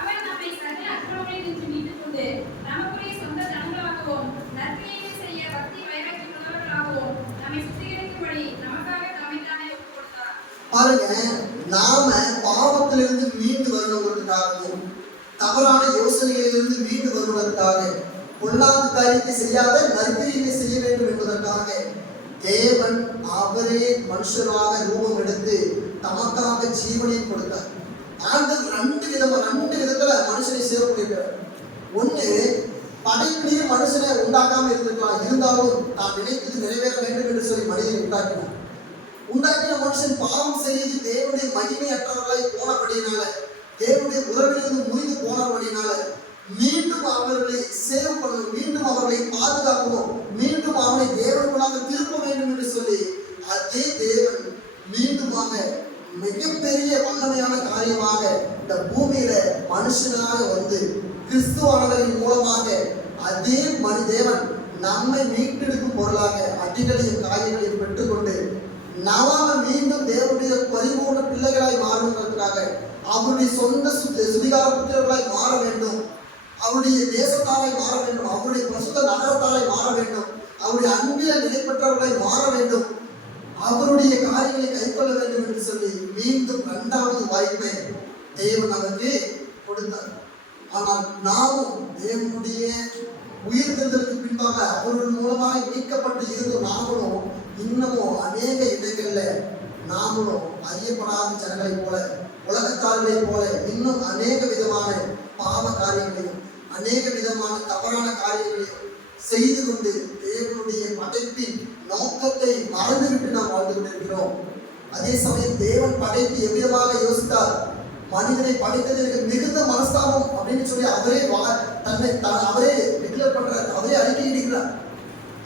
அவர் நம்மை சகல அக்கிரமங்களிலிருந்து மீட்டுக்கொண்டு நமக்குரிய சொந்த ஜனங்களாகவும் நற்கிரியைகளை செய்ய பக்தி வைராக்கியம் உள்ளவர்களாகவும் நம்மை சுத்திகரிக்கும்படி நமக்காக தம்மைத்தானே ஒப்புக் கொடுத்தார். பாருங்க, நாம பாவத்திலிருந்து மீண்டு வருவதற்காகவும் தவறான யோசனைகளிலிருந்து மீண்டு வருவதற்காக பொல்லாத காரியத்தை செய்யாத நற்கிரியைகளை செய்ய வேண்டும் என்பதற்காக தேவன் அவரே மனுஷராக ரூபம் எடுத்து தமக்காக ஜீவனை கொடுத்தார். ஆண்டவர் ரெண்டு விதத்துல மனுஷனை சேவ் பண்ணியிருக்கிறார். ஒண்ணு, படைப்பிலேயே மனுஷனை உண்டாக்காம இருந்திருக்கலாம், இருந்தாலும் தான் நினைத்தது நிறைவேற வேண்டும் என்று சொல்லி மனிதனை உண்டாக்கினார். உண்டாக்கின மனுஷன் பாவம் செய்து தேவனுடைய மகிமையற்றவர்களாய் போனபடினால, தேவனுடைய உறவிலிருந்து முறிந்து போனபடினால மீண்டும் அவர்களை சேவ் பண்ணணும், மீண்டும் அவர்களை பாதுகாக்கணும், மீண்டும் அவனை தேவனுக்குள்ளாக திருப்ப வேண்டும் என்று சொல்லி அதே தேவன் மீண்டுமாக மிகப்பெரிய வல்லமையான காரியமாக இந்த பூமியில மனுஷனாக வந்து கிறிஸ்துவானவரின் மூலமாக அதே தேவன் நம்மை மீட்டெடுக்கும் பொருளாக அடிகளையும் காரியங்களையும் பெற்றுக்கொண்டு நாம மீண்டும் தேவனுடைய பரிபூர்ண பிள்ளைகளாய் மாறுவதற்காக அவருடைய சொந்த சுதிகார புத்திரர்களாய் மாற வேண்டும், அவருடைய தேசத்தாரை மாற வேண்டும், அவருடைய பிரசுத்த நகரத்தாரை மாற வேண்டும், அவருடைய அன்பில நிலை பெற்றவர்களாய் மாற வேண்டும், அவருடைய காரியங்களை கைக்கொள்ள வேண்டும் என்று சொல்லி மீண்டும் 2வது வாய்ப்பை தேவன் நமக்கு கொடுத்தார். ஆனால் நாமும் தேவனுடைய உயிர்த்தெழுதலுக்கு பின்பாக அவர்கள் மூலமாக மீட்கப்பட்டு இருந்தும் நாமளும் இன்னமும் அநேக இடங்கள்ல நாமளும் அறியப்படாத ஜனங்களை போல, உலகத்தார்களை போல இன்னும் அநேக விதமான பாவ காரியங்களையும் அநேக விதமான தவறான காரியங்களையும் செய்து கொண்டு தேவனுடைய படைப்பின் நோக்கத்தை மறந்துவிட்டு நாம் வாழ்ந்து கொண்டிருக்கிறோம். அதே சமயம் தேவன் படைப்பு எவ்விதமாக யோசித்தார், மனிதனை படைத்ததற்கு மிகுந்த மனஸ்தாபம் அப்படின்னு சொல்லி அவரே அவரே டிக்ளேர் பண்றார், அவரே அறிக்கையிடுகிறார்.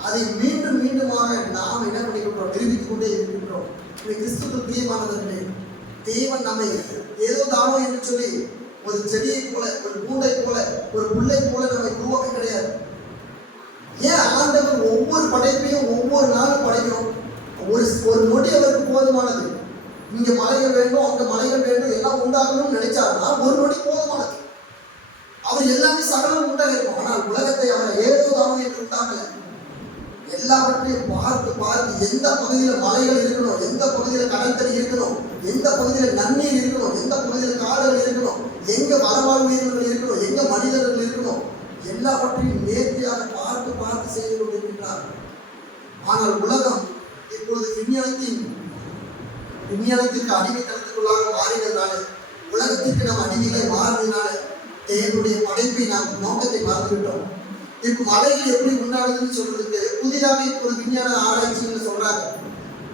அதை மீண்டும் மீண்டுமாக நாம் என்ன பண்ணிக்கின்றோம், நிரூபித்துக் கொண்டே இருக்கின்றோம். கிறிஸ்துவுக்கு பிரியமானவர்களே, தேவன் நம்மை ஏதோ தானோ என்று சொல்லி ஒரு செடியை போல, ஒரு பூண்டை போல, ஒரு புல்லை போல நம்மை உருவாக்க கிடையாது. ஏன் ஆண்டவர் ஒவ்வொரு படைப்பையும் ஒவ்வொரு நாளும் படைக்கிறோம்? ஒரு நொடி அவருக்கு போதுமானது. இங்க மலைகள் வேண்டும், அங்க மலைகள் வேண்டும், எல்லாம் உண்டாகணும்னு நினைச்சாருன்னா ஒரு நொடி போதுமானது. அவர் எல்லாமே சகலம் உண்டாகிருக்கும். ஆனால் உலகத்தை அவர் ஏதோ தானோ என்று உண்டாகல. எல்லாவற்றையும் பார்த்து பார்த்து எந்த பகுதியில மலைகள் இருக்கணும், எந்த பகுதியில கடல் தண்ணி இருக்கணும், எந்த பகுதியில நன்னீர் இருக்கணும், எந்த பகுதியில காடுகள் இருக்கணும், எங்க வளவாழ் உயிரினங்கள் இருக்கணும், எங்க மனிதர்கள் இருக்கணும், எல்லாவற்றையும் நேர்த்தியாக பார்த்து பார்த்து செய்து கொண்டிருக்கின்றார். ஆனால் உலகம் இப்பொழுது விஞ்ஞானத்திற்கு அடிமைத்தனத்துக்குள்ளாக மாறினதுனால, உலகத்திற்கு நாம் அடிமைகளை மாறினதுனால தேவனுடைய படைப்பை நாம் நோக்கத்தை மறந்துவிட்டோம். இப்ப மலைகள் எப்படி உண்டாகுதுன்னு சொல்றதுக்கு புதிதாக இப்போ ஒரு விஞ்ஞான ஆராய்ச்சின்னு சொல்றாங்க.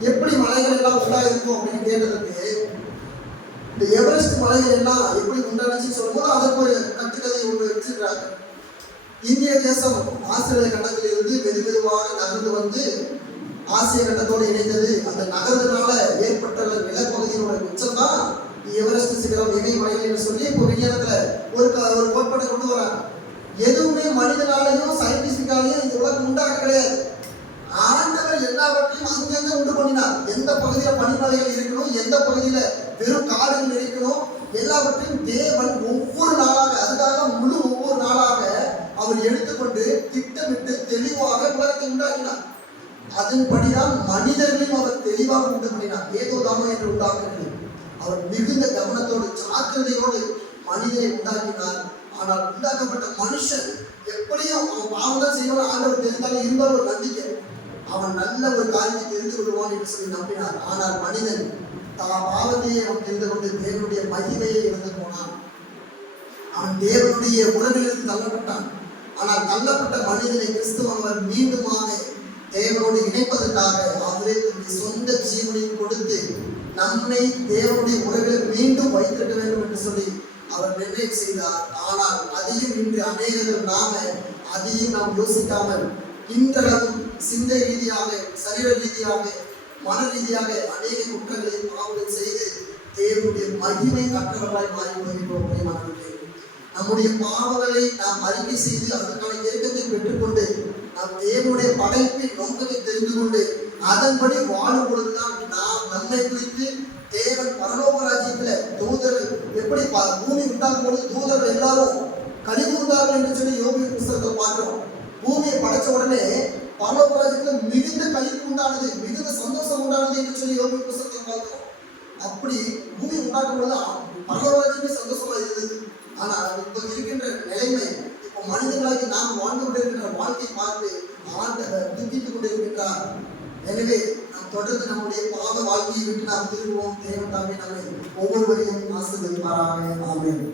எப்படி மலைகள் எல்லாம் உண்டாயிருக்கும் அப்படின்னு கேட்டதுக்கு, இந்த எவரெஸ்ட் மலைகள் எல்லாம் எப்படி உண்டாச்சுன்னு சொல்லும்போது அதற்கு ஒரு கட்டுக்கதை ஒன்று வச்சிருக்கிறாங்க. இந்திய தேசம் ஆஸ்திரேலிய கண்டத்திலிருந்து மெதுவாக நகர்ந்து வந்து ஆசிய கண்டத்தோடு இணைந்தது. அந்த நகர்ந்தனால ஏற்பட்ட நிலப்பகுதியோட உச்சம் தான் எவரெஸ்ட் சிகரம், இமயமலை என்று சொல்லி இப்போ விஞ்ஞானத்துல ஒரு கோட்பாட்டை கொண்டு வராங்க. எதுவுமே மனிதனாலையும் சயின்டிஸ்டிக்காலையும் இந்த உலகம் உண்டாக கிடையாது. ஆண்டவர் எல்லாவற்றையும் அங்கங்க உண்டு பண்ணினார். எந்த பகுதியில பனிமலைகள் இருக்கணும், எந்த பகுதியில வெறும் காடுகள் இருக்கணும், எல்லாவற்றையும் தேவன் ஒவ்வொரு நாளாக, அதுக்காக முழு ஒவ்வொரு நாளாக அவர் எடுத்துக்கொண்டு திட்டமிட்டு தெளிவாக உலகத்தை உண்டாக்கினார். அதன்படிதான் மனிதர்களையும் அவர் தெளிவாக உண்டு பண்ணினார். ஏதோ தானோ என்று உண்டாக்கவில்லை. அவர் மிகுந்த கவனத்தோடு ஜாக்கிரதையோடு மனிதனை உண்டாக்கினார். ஆனால் உண்டாக்கப்பட்ட மனுஷன் எப்படியும் அவன் பாவம் தான் செய்வான், ஆண்டவர் தெரிந்தாலும் இருந்தாலும் ஒரு நம்பிக்கை, அவன் நல்ல ஒரு காரியத்தை தெரிந்து கொள்வான் என்று சொல்லி நம்பினார். ஆனால் மனிதன் பாவத்தையே அவன் தெரிந்து கொண்டு தேவனுடைய மகிமையை இழந்து போனான். அவன் தேவனுடைய உறவிலிருந்து தள்ளப்பட்டான். ஆனால் தள்ளப்பட்ட மனிதனை கிறிஸ்துவவர் மீண்டுமாக தேவனோடு இணைப்பதற்காக அவரே தன்னுடைய சொந்த ஜீவனையும் கொடுத்து நம்மை தேவனுடைய உறவில் மீண்டும் வைத்திருக்க வேண்டும் என்று சொல்லி அவர் நிர்ணயம் செய்தார். ஆனால் அதையும் இன்று அநேகர்கள் நாம அதையும் நாம் யோசிக்காமல் இன்றளவும் சிந்தை ரீதியாக, சரீர ரீதியாக, மன ரீதியாக அநேக குற்றங்களை பாவங்கள் செய்து தேவனுடைய மகிமை கற்றவர்களாய் மாறி போகிறோம். நம்முடைய பாவங்களை நாம் அறிக்கை செய்து அதற்கான இயக்கத்தை பெற்றுக்கொண்டு நாம் தேவனுடைய படைப்பின் நோக்கத்தை தெரிந்து கொண்டு அதன்படி வாழும் பொழுதுதான் நாம் நம்மை குறித்து தேவன் பரலோக ராஜ்யத்துல தூதர்கள் எப்படி பூமி உண்டாகும் பொழுது தூதர்கள் எல்லாரும் கலிகூர்ந்தார்கள் என்று சொல்லி யோபின் புஸ்தகத்தை பார்க்கிறோம். பூமியை படைச்ச உடனே பரலோக ராஜ்யத்துல மிகுந்த கலிப்பு உண்டானது, மிகுந்த சந்தோஷம் உண்டானது என்று சொல்லி யோபின் புஸ்தகத்தை பார்க்கிறோம். அப்படி பூமி உண்டாக்கும் பொழுது பரலோக ராஜ்யமே சந்தோஷமா இருந்தது. ஆனால் இப்ப இருக்கின்ற நிலைமை, இப்போ மனிதர்களாகி நாம் வாழ்ந்து கொண்டிருக்கின்ற வாழ்க்கை பார்த்து ஆண்டவர் துக்கித்துக் கொண்டிருக்கின்றார். எனவே நாம் தொடர்ந்து நம்முடைய பாவ வாழ்க்கையை விட்டு நாம் திரும்புவோம். தேவன் தாமே நம்மை ஒவ்வொருவரையும் ஆசீர்வதிப்பாராக. ஆமென்.